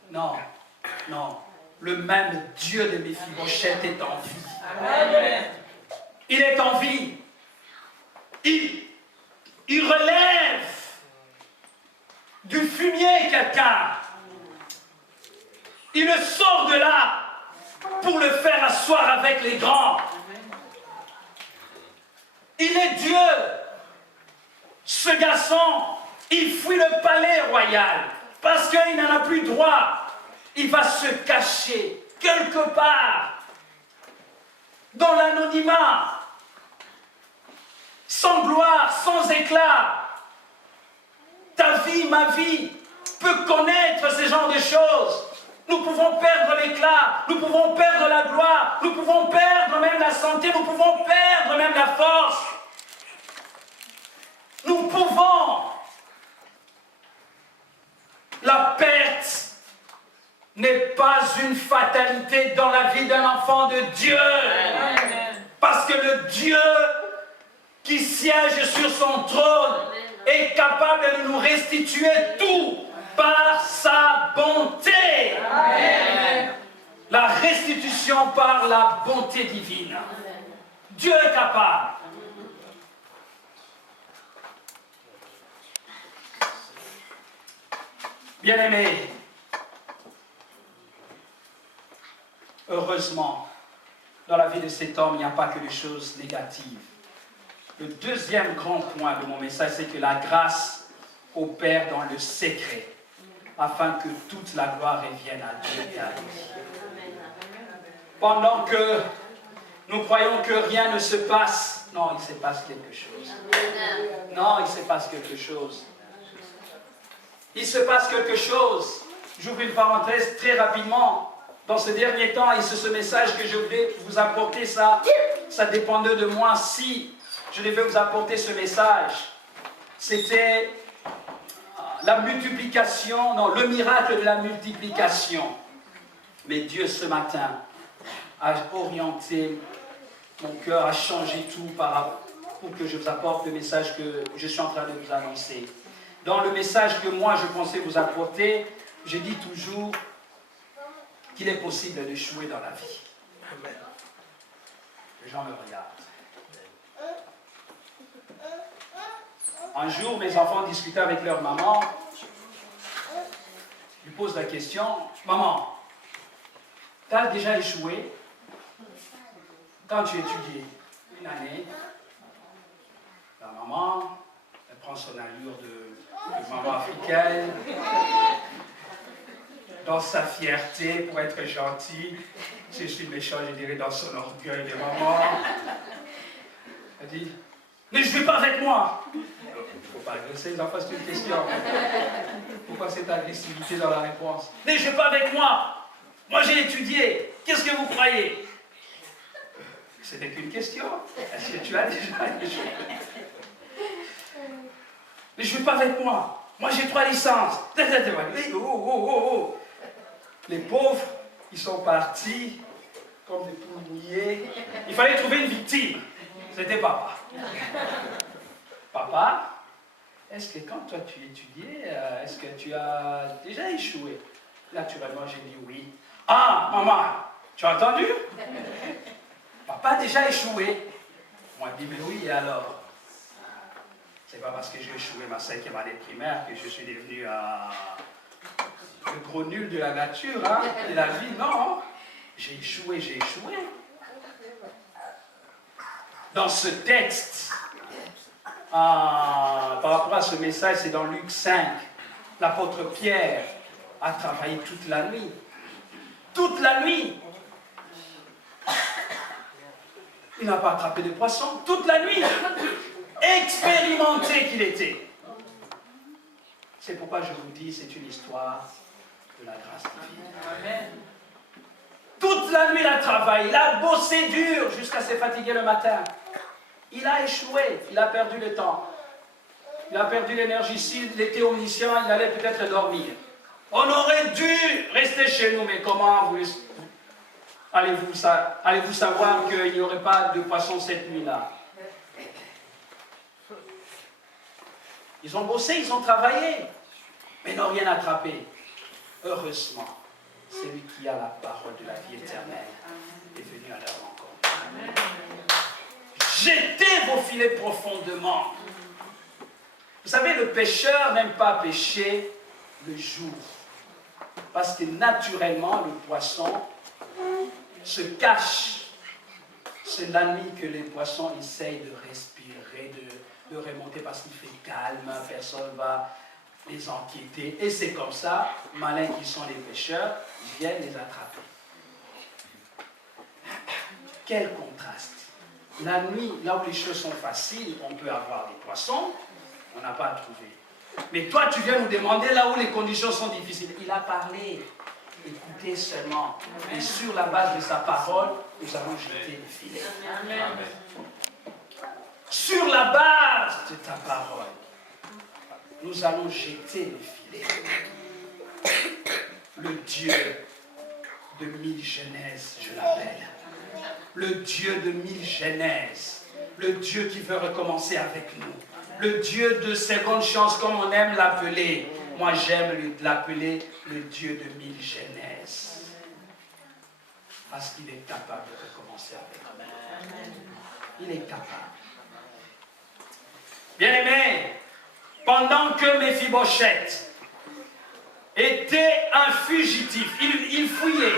Non, non. Le même Dieu de Méphibosheth est en vie. Amen. Il est en vie. Il relève du fumier quelqu'un. Il le sort de là pour le faire asseoir avec les grands. Il est Dieu. Ce garçon, il fuit le palais royal. Parce qu'il n'en a plus droit, il va se cacher quelque part, dans l'anonymat, sans gloire, sans éclat. Ta vie, ma vie, peut connaître ce genre de choses. Nous pouvons perdre l'éclat, nous pouvons perdre la gloire, nous pouvons perdre même la santé, nous pouvons perdre même la force. Nous pouvons. La perte n'est pas une fatalité dans la vie d'un enfant de Dieu. Amen. Parce que le Dieu qui siège sur son trône est capable de nous restituer tout par sa bonté. Amen. La restitution par la bonté divine. Dieu est capable. Bien-aimés, heureusement, dans la vie de cet homme, il n'y a pas que des choses négatives. Le deuxième grand point de mon message, c'est que la grâce opère dans le secret, afin que toute la gloire revienne à Dieu et à lui. Pendant que nous croyons que rien ne se passe, non, il se passe quelque chose. Non, il se passe quelque chose. Il se passe quelque chose. J'ouvre une parenthèse très rapidement. Dans ce dernier temps, et c'est ce message que je voulais vous apporter, ça dépendait de moi si je devais vous apporter ce message. C'était la multiplication, non, le miracle de la multiplication. Mais Dieu, ce matin, a orienté mon cœur, a changé tout pour que je vous apporte le message que je suis en train de vous annoncer. Dans le message que moi, je pensais vous apporter, je dis toujours qu'il est possible d'échouer dans la vie. Amen. Les gens me regardent. Un jour, mes enfants discutaient avec leur maman. Ils posent la question, maman, tu as déjà échoué quand tu étudies une année? La maman, elle prend son allure de maman africaine. Dans sa fierté, pour être gentil, si je suis méchant, je dirais dans son orgueil de maman. Elle dit, mais je ne vais pas avec moi. Il ne faut pas agresser les enfants, c'est une question. Pourquoi cette agressivité dans la réponse? Mais je ne vais pas avec moi. Moi j'ai étudié. Qu'est-ce que vous croyez? C'était qu'une question. Est-ce que tu as déjà échoué? Mais je ne vais pas avec moi. Moi j'ai 3 licences. Oh. Les pauvres, ils sont partis comme des poules mouillées. Il fallait trouver une victime. C'était papa. Papa, est-ce que quand toi tu étudiais, est-ce que tu as déjà échoué? Naturellement, j'ai dit oui. Ah, maman, tu as entendu? Papa a déjà échoué. Moi, je dis, mais oui, et alors? C'est pas parce que j'ai échoué ma 5e année primaire que je suis devenu le gros nul de la nature, hein, de la vie, non. J'ai échoué. Dans ce texte, par rapport à ce message, c'est dans Luc 5, l'apôtre Pierre a travaillé toute la nuit. Toute la nuit. Il n'a pas attrapé de poisson toute la nuit. Expérimenté qu'il était. C'est pourquoi je vous dis, c'est une histoire de la grâce divine. Amen. Toute la nuit, il a travaillé, il a bossé dur jusqu'à se fatiguer le matin. Il a échoué, il a perdu le temps. Il a perdu l'énergie. S'il était omniscient, il allait peut-être dormir. On aurait dû rester chez nous, mais comment allez-vous savoir qu'il n'y aurait pas de poisson cette nuit-là? Ils ont bossé, ils ont travaillé, mais n'ont rien attrapé. Heureusement, celui qui a la parole de la vie éternelle est venu à leur rencontre. Jetez vos filets profondément. Vous savez, le pêcheur n'aime pas pêcher le jour. Parce que naturellement, le poisson se cache. C'est la nuit que les poissons essayent de respirer, de remonter parce qu'il fait calme, personne ne va les enquêter. Et c'est comme ça, malins qui sont les pêcheurs, ils viennent les attraper. Quel contraste! La nuit, là où les choses sont faciles, on peut avoir des poissons, on n'a pas à trouver. Mais toi, tu viens nous demander là où les conditions sont difficiles. Il a parlé. Écoutez seulement. Et sur la base de sa parole, nous allons jeter le filet. Amen. Sur la base de ta parole, nous allons jeter le filet. Le Dieu de 1000 Genèses, je l'appelle. Le Dieu de 1000 Genèses. Le Dieu qui veut recommencer avec nous. Le Dieu de seconde chance, comme on aime l'appeler. Moi, j'aime l'appeler le Dieu de 1000 Genèses. Parce qu'il est capable de recommencer avec nous. Il est capable. Bien-aimé, pendant que Méphibosheth était un fugitif. Il fouillait.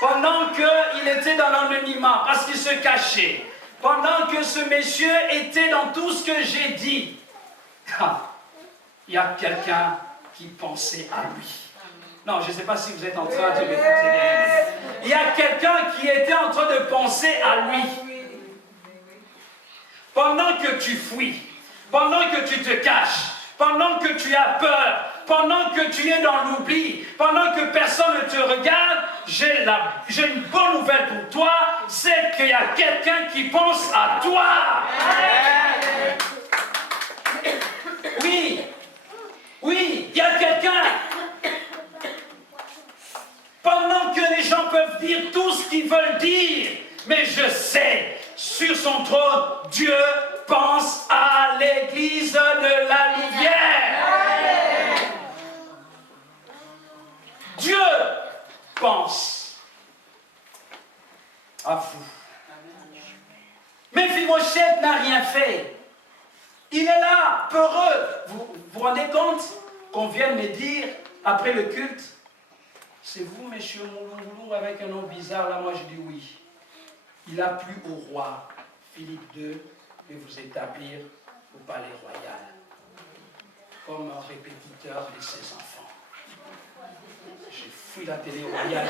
Pendant qu'il était dans l'anonymat, parce qu'il se cachait. Pendant que ce monsieur était dans tout ce que j'ai dit. Il y a quelqu'un qui pensait à lui. Non, je ne sais pas si vous êtes en train de m'écouter. Il y a quelqu'un qui était en train de penser à lui. Pendant que tu fuis, pendant que tu te caches, pendant que tu as peur, pendant que tu es dans l'oubli, pendant que personne ne te regarde, j'ai une bonne nouvelle pour toi, c'est qu'il y a quelqu'un qui pense à toi. Oui, il y a quelqu'un. Pendant que les gens peuvent dire tout ce qu'ils veulent dire, mais je sais, sur son trône, Dieu pense à l'église de la Louvière. Dieu pense à vous. Méphibosheth n'a rien fait. Il est là, peureux. Vous vous rendez compte qu'on vienne me dire, après le culte, c'est vous, monsieur Mouloulou, avec un nom bizarre, là, moi je dis oui. Il a plu au roi Philippe II de vous établir au palais royal comme un répétiteur de ses enfants. J'ai fui la télé royale.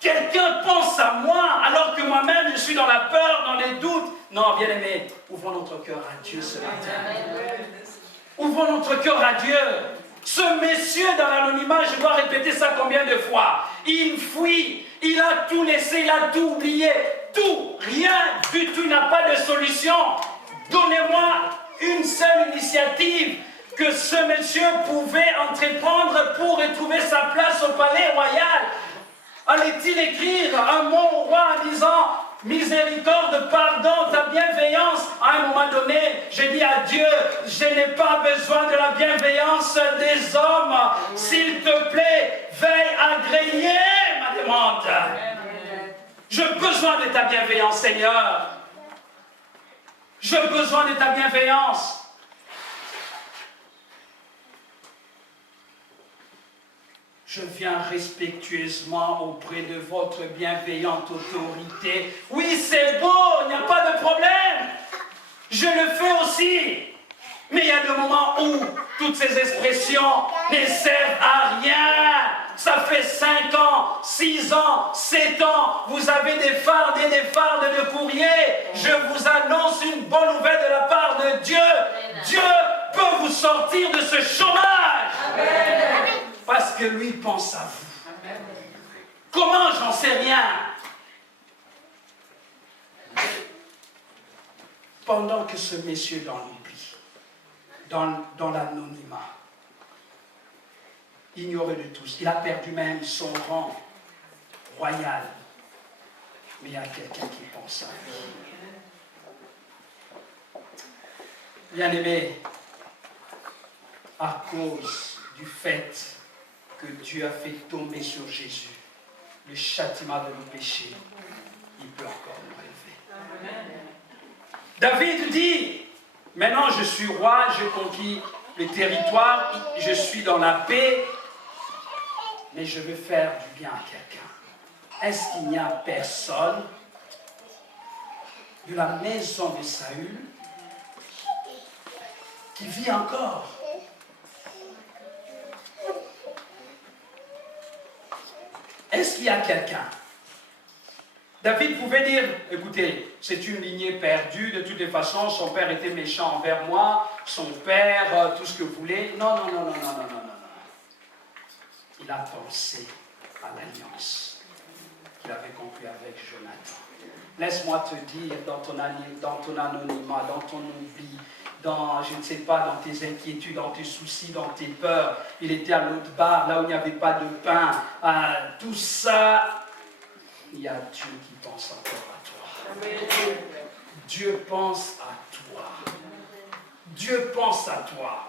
Quelqu'un pense à moi alors que moi-même je suis dans la peur, dans les doutes. Non, bien aimé, ouvrons notre cœur à Dieu ce matin. Ouvrons notre cœur à Dieu. Ce monsieur dans l'anonymat, je dois répéter ça combien de fois? Il fuit, il a tout laissé, il a tout oublié, tout, rien du tout, il n'a pas de solution. Donnez-moi une seule initiative que ce monsieur pouvait entreprendre pour retrouver sa place au palais royal. Allait-il écrire un mot au roi en disant « Miséricorde, pardon, ta bienveillance ». À un moment donné, j'ai dit à Dieu, je n'ai pas besoin de la bienveillance des hommes. S'il te plaît, veille à agréer ma demande. J'ai besoin de ta bienveillance, Seigneur. J'ai besoin de ta bienveillance. Je viens respectueusement auprès de votre bienveillante autorité. Oui, c'est beau, il n'y a pas de problème. Je le fais aussi. Mais il y a des moments où toutes ces expressions ne servent à rien. Ça fait 5 ans, 6 ans, 7 ans, vous avez des fardes et des fardes de courrier. Je vous annonce une bonne nouvelle de la part de Dieu. Dieu peut vous sortir de ce chômage. Amen. Parce que lui pense à vous. Amen. Comment? J'en sais rien. Pendant que ce monsieur dans l'oubli, dans l'anonymat, ignoré de tous, il a perdu même son rang royal. Mais il y a quelqu'un qui pense à lui. Bien-aimé, à cause du fait que Dieu a fait tomber sur Jésus le châtiment de nos péchés, il peut encore nous relever. David dit, maintenant je suis roi, j'ai conquis le territoire, je suis dans la paix, mais je veux faire du bien à quelqu'un. Est-ce qu'il n'y a personne de la maison de Saül qui vit encore? Est-ce qu'il y a quelqu'un? David pouvait dire, écoutez, c'est une lignée perdue, de toutes les façons, son père était méchant envers moi, son père, tout ce que vous voulez. Non. Il a pensé à l'alliance qu'il avait conclue avec Jonathan. Laisse-moi te dire, dans ton anonymat, dans ton oubli, dans, je ne sais pas, dans tes inquiétudes, dans tes soucis, dans tes peurs. Il était à l'autre bar, là où il n'y avait pas de pain. Tout ça, il y a Dieu qui pense encore à toi. Amen. Dieu pense à toi. Dieu pense à toi.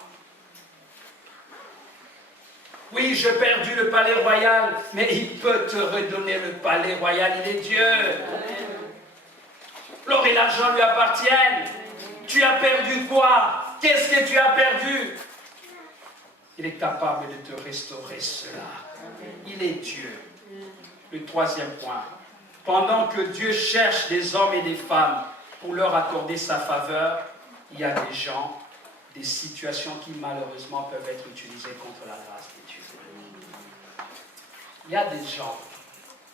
Oui, j'ai perdu le palais royal, mais il peut te redonner le palais royal. Il est Dieu. L'or et l'argent lui appartiennent. Tu as perdu quoi? Qu'est-ce que tu as perdu? Il est capable de te restaurer cela. Il est Dieu. Le troisième point. Pendant que Dieu cherche des hommes et des femmes pour leur accorder sa faveur, il y a des gens, des situations qui malheureusement peuvent être utilisées contre la grâce de Dieu. Il y a des gens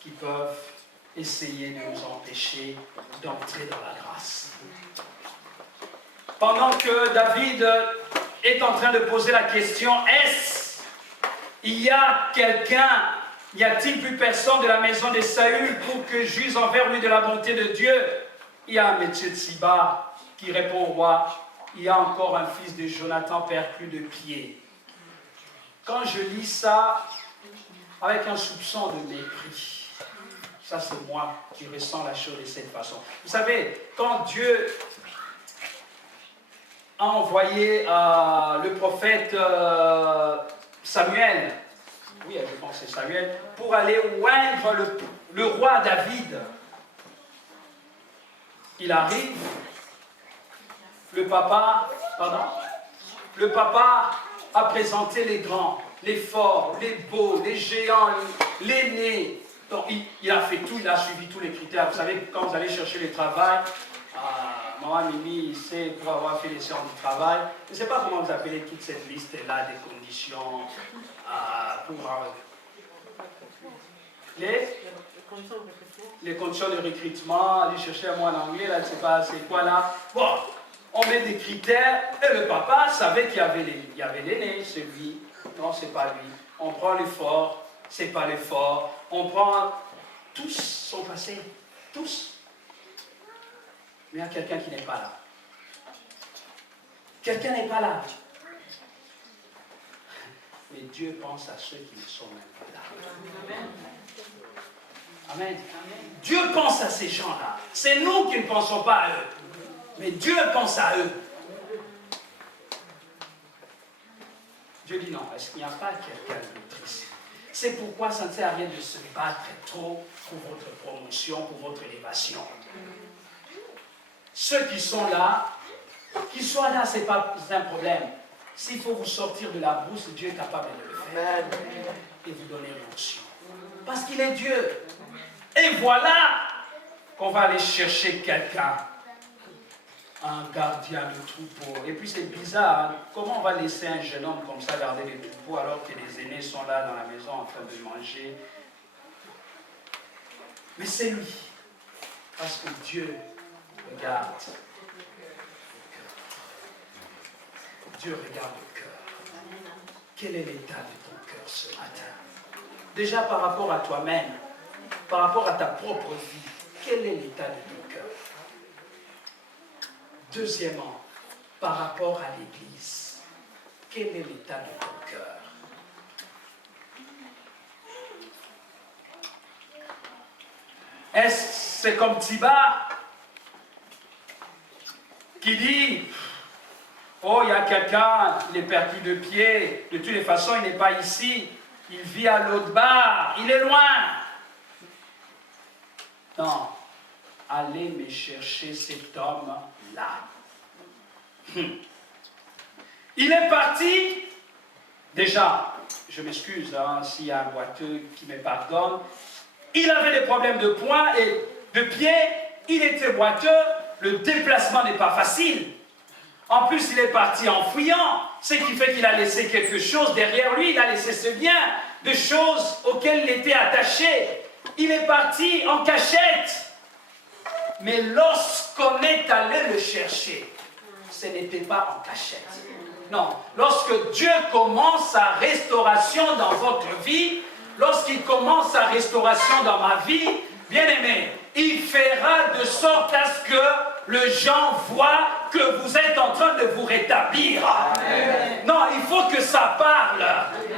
qui peuvent essayer de nous empêcher d'entrer dans la grâce. Pendant que David est en train de poser la question, est-ce il y a quelqu'un, y a-t-il plus personne de la maison de Saül pour que j'use envers lui de la bonté de Dieu? Il y a un métier de Siba qui répond au roi, il y a encore un fils de Jonathan perclus de pied. Quand je lis ça, avec un soupçon de mépris, ça c'est moi qui ressens la chose de cette façon. Vous savez, quand Dieu a envoyé le prophète Samuel, oui, je pense que c'est Samuel, pour aller oindre le roi David. Il arrive, le papa a présenté les grands, les forts, les beaux, les géants, l'aîné. Donc il a fait tout, il a suivi tous les critères. Vous savez, quand vous allez chercher le travail, maman Mimi, il sait, pour avoir fait les séances de travail, je ne sais pas comment vous appelez toute cette liste-là des conditions pour les conditions de recrutement, aller chercher un mot en anglais, là, je ne sais pas c'est quoi là. Bon, on met des critères et le papa savait qu'il y avait l'aîné, c'est lui, non, c'est pas lui. On prend les forts, c'est pas les forts. On prend, tous sont passés, tous. Mais il y a quelqu'un qui n'est pas là. Quelqu'un n'est pas là. Mais Dieu pense à ceux qui ne sont même pas là. Amen. Amen. Dieu pense à ces gens-là. C'est nous qui ne pensons pas à eux. Mais Dieu pense à eux. Dieu dit non, est-ce qu'il n'y a pas quelqu'un d'autre ici? C'est pourquoi ça ne sert à rien de se battre trop pour votre promotion, pour votre élévation. Ceux qui sont là, qu'ils soient là, ce n'est pas un problème. S'il faut vous sortir de la brousse, Dieu est capable de le faire. Et vous donner l'onction. Parce qu'il est Dieu. Et voilà qu'on va aller chercher quelqu'un. Un gardien de troupeau. Et puis c'est bizarre, hein? Comment on va laisser un jeune homme comme ça garder les troupeaux alors que les aînés sont là dans la maison en train de manger? Mais c'est lui. Parce que Dieu regarde le cœur. Dieu regarde le cœur. Quel est l'état de ton cœur ce matin? Déjà par rapport à toi-même, par rapport à ta propre vie, quel est l'état de ton cœur? Deuxièmement, par rapport à l'Église, quel est l'état de ton cœur? Est-ce que c'est comme Tiba qui dit oh, il y a quelqu'un, il est perdu de pied, de toutes les façons, il n'est pas ici, il vit à l'autre bar, il est loin. Non, allez me chercher cet homme-là. Il est parti, déjà, je m'excuse hein, s'il y a un boiteux qui me pardonne, il avait des problèmes de poing et de pied, il était boiteux, le déplacement n'est pas facile. En plus, il est parti en fuyant, ce qui fait qu'il a laissé quelque chose derrière lui, il a laissé ce bien de choses auxquelles il était attaché. Il est parti en cachette. Mais lorsqu'on est allé le chercher, ce n'était pas en cachette. Non, lorsque Dieu commence sa restauration dans votre vie, lorsqu'il commence sa restauration dans ma vie, bien-aimé, il fera de sorte à ce que les gens voient que vous êtes en train de vous rétablir. Amen. Non, il faut que ça parle.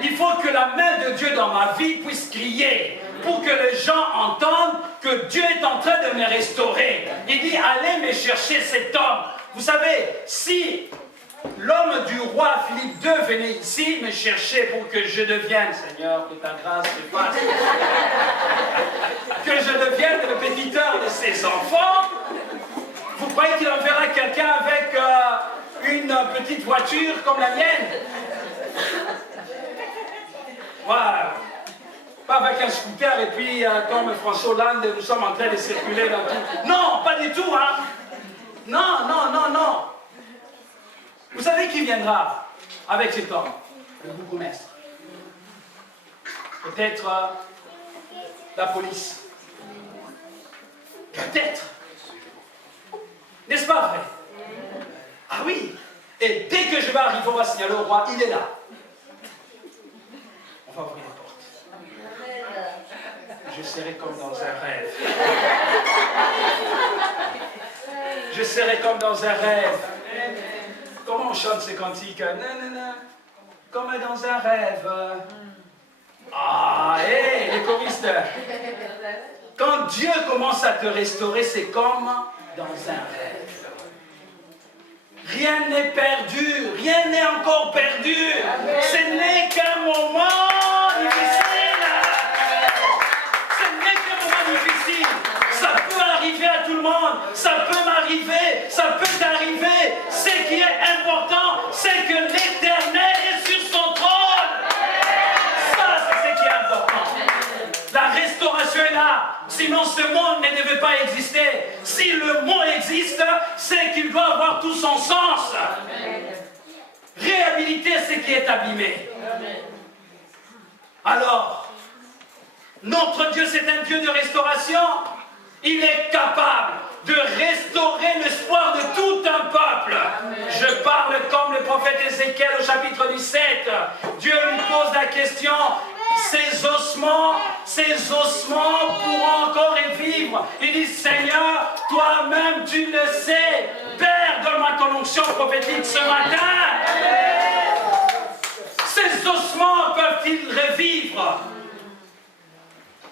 Il faut que la main de Dieu dans ma vie puisse crier pour que les gens entendent que Dieu est en train de me restaurer. Il dit, allez me chercher cet homme. Vous savez, si l'homme du roi Philippe II venait ici me chercher pour que je devienne, Seigneur, que ta grâce me fasse, que je devienne le pétiteur de ses enfants, vous croyez qu'il enverra quelqu'un quelqu'un avec une petite voiture comme la mienne. Voilà. Pas avec un scooter et puis comme François Hollande, nous sommes en train de circuler dans tout. Non, pas du tout, hein. Non, non, non, non. Vous savez qui viendra avec cet homme? Le bourgmestre. Peut-être la police. Peut-être. N'est-ce pas vrai? Ah oui. Et dès que je vais arriver, on va signaler au roi, il est là. On va ouvrir la porte. Je serai comme dans un rêve. Je serai comme dans un rêve. Comment on chante ces cantiques? Nanana, comme dans un rêve. Ah, hé, les choristes. Quand Dieu commence à te restaurer, c'est comme dans un rêve. Rien n'est perdu, rien n'est encore perdu. Ce n'est qu'un moment difficile. Ce n'est qu'un moment difficile. Ça peut arriver à tout le monde, ça peut m'arriver, ça peut t'arriver. Ce qui est important, c'est que l'Éternel est sur son trône. Ça, c'est ce qui est important. La restauration est là. Sinon, ce monde ne devait pas exister. Si le mot existe, c'est qu'il doit avoir tout son sens. Réhabiliter ce qui est abîmé. Alors, notre Dieu, c'est un Dieu de restauration. Il est capable de restaurer l'espoir de tout un peuple. Je parle comme le prophète Ézéchiel au chapitre 17. Dieu lui pose la question: ces ossements pourront encore vivre. Il dit: Seigneur, toi-même tu le sais. Père, donne-moi ton onction prophétique ce matin. Ces ossements peuvent-ils revivre?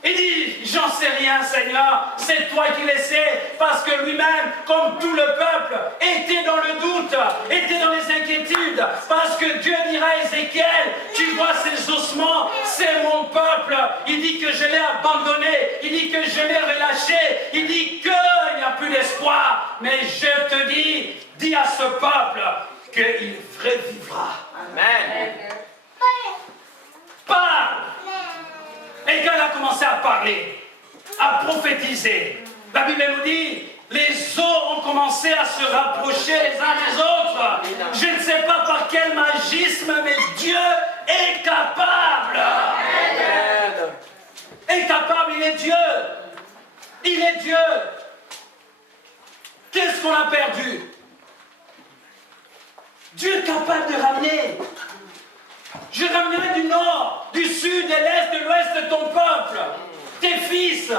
Il dit: j'en sais rien, Seigneur, c'est toi qui le sais, parce que lui-même, comme tout le peuple, était dans le doute, était dans les inquiétudes, parce que Dieu dira à Ézéchiel: tu vois ces ossements, c'est mon peuple. Il dit que je l'ai abandonné, il dit que je l'ai relâché, il dit qu'il n'y a plus d'espoir, mais je te dis à ce peuple qu'il revivra. Amen. Parle. Et quand il a commencé à parler, à prophétiser, la Bible nous dit: les eaux ont commencé à se rapprocher les uns des autres. Je ne sais pas par quel magisme, mais Dieu est capable. Amen. Est capable, il est Dieu. Il est Dieu. Qu'est-ce qu'on a perdu? Dieu est capable de ramener. Je ramènerai du nord, du sud, de l'est, de l'ouest de ton peuple, tes fils,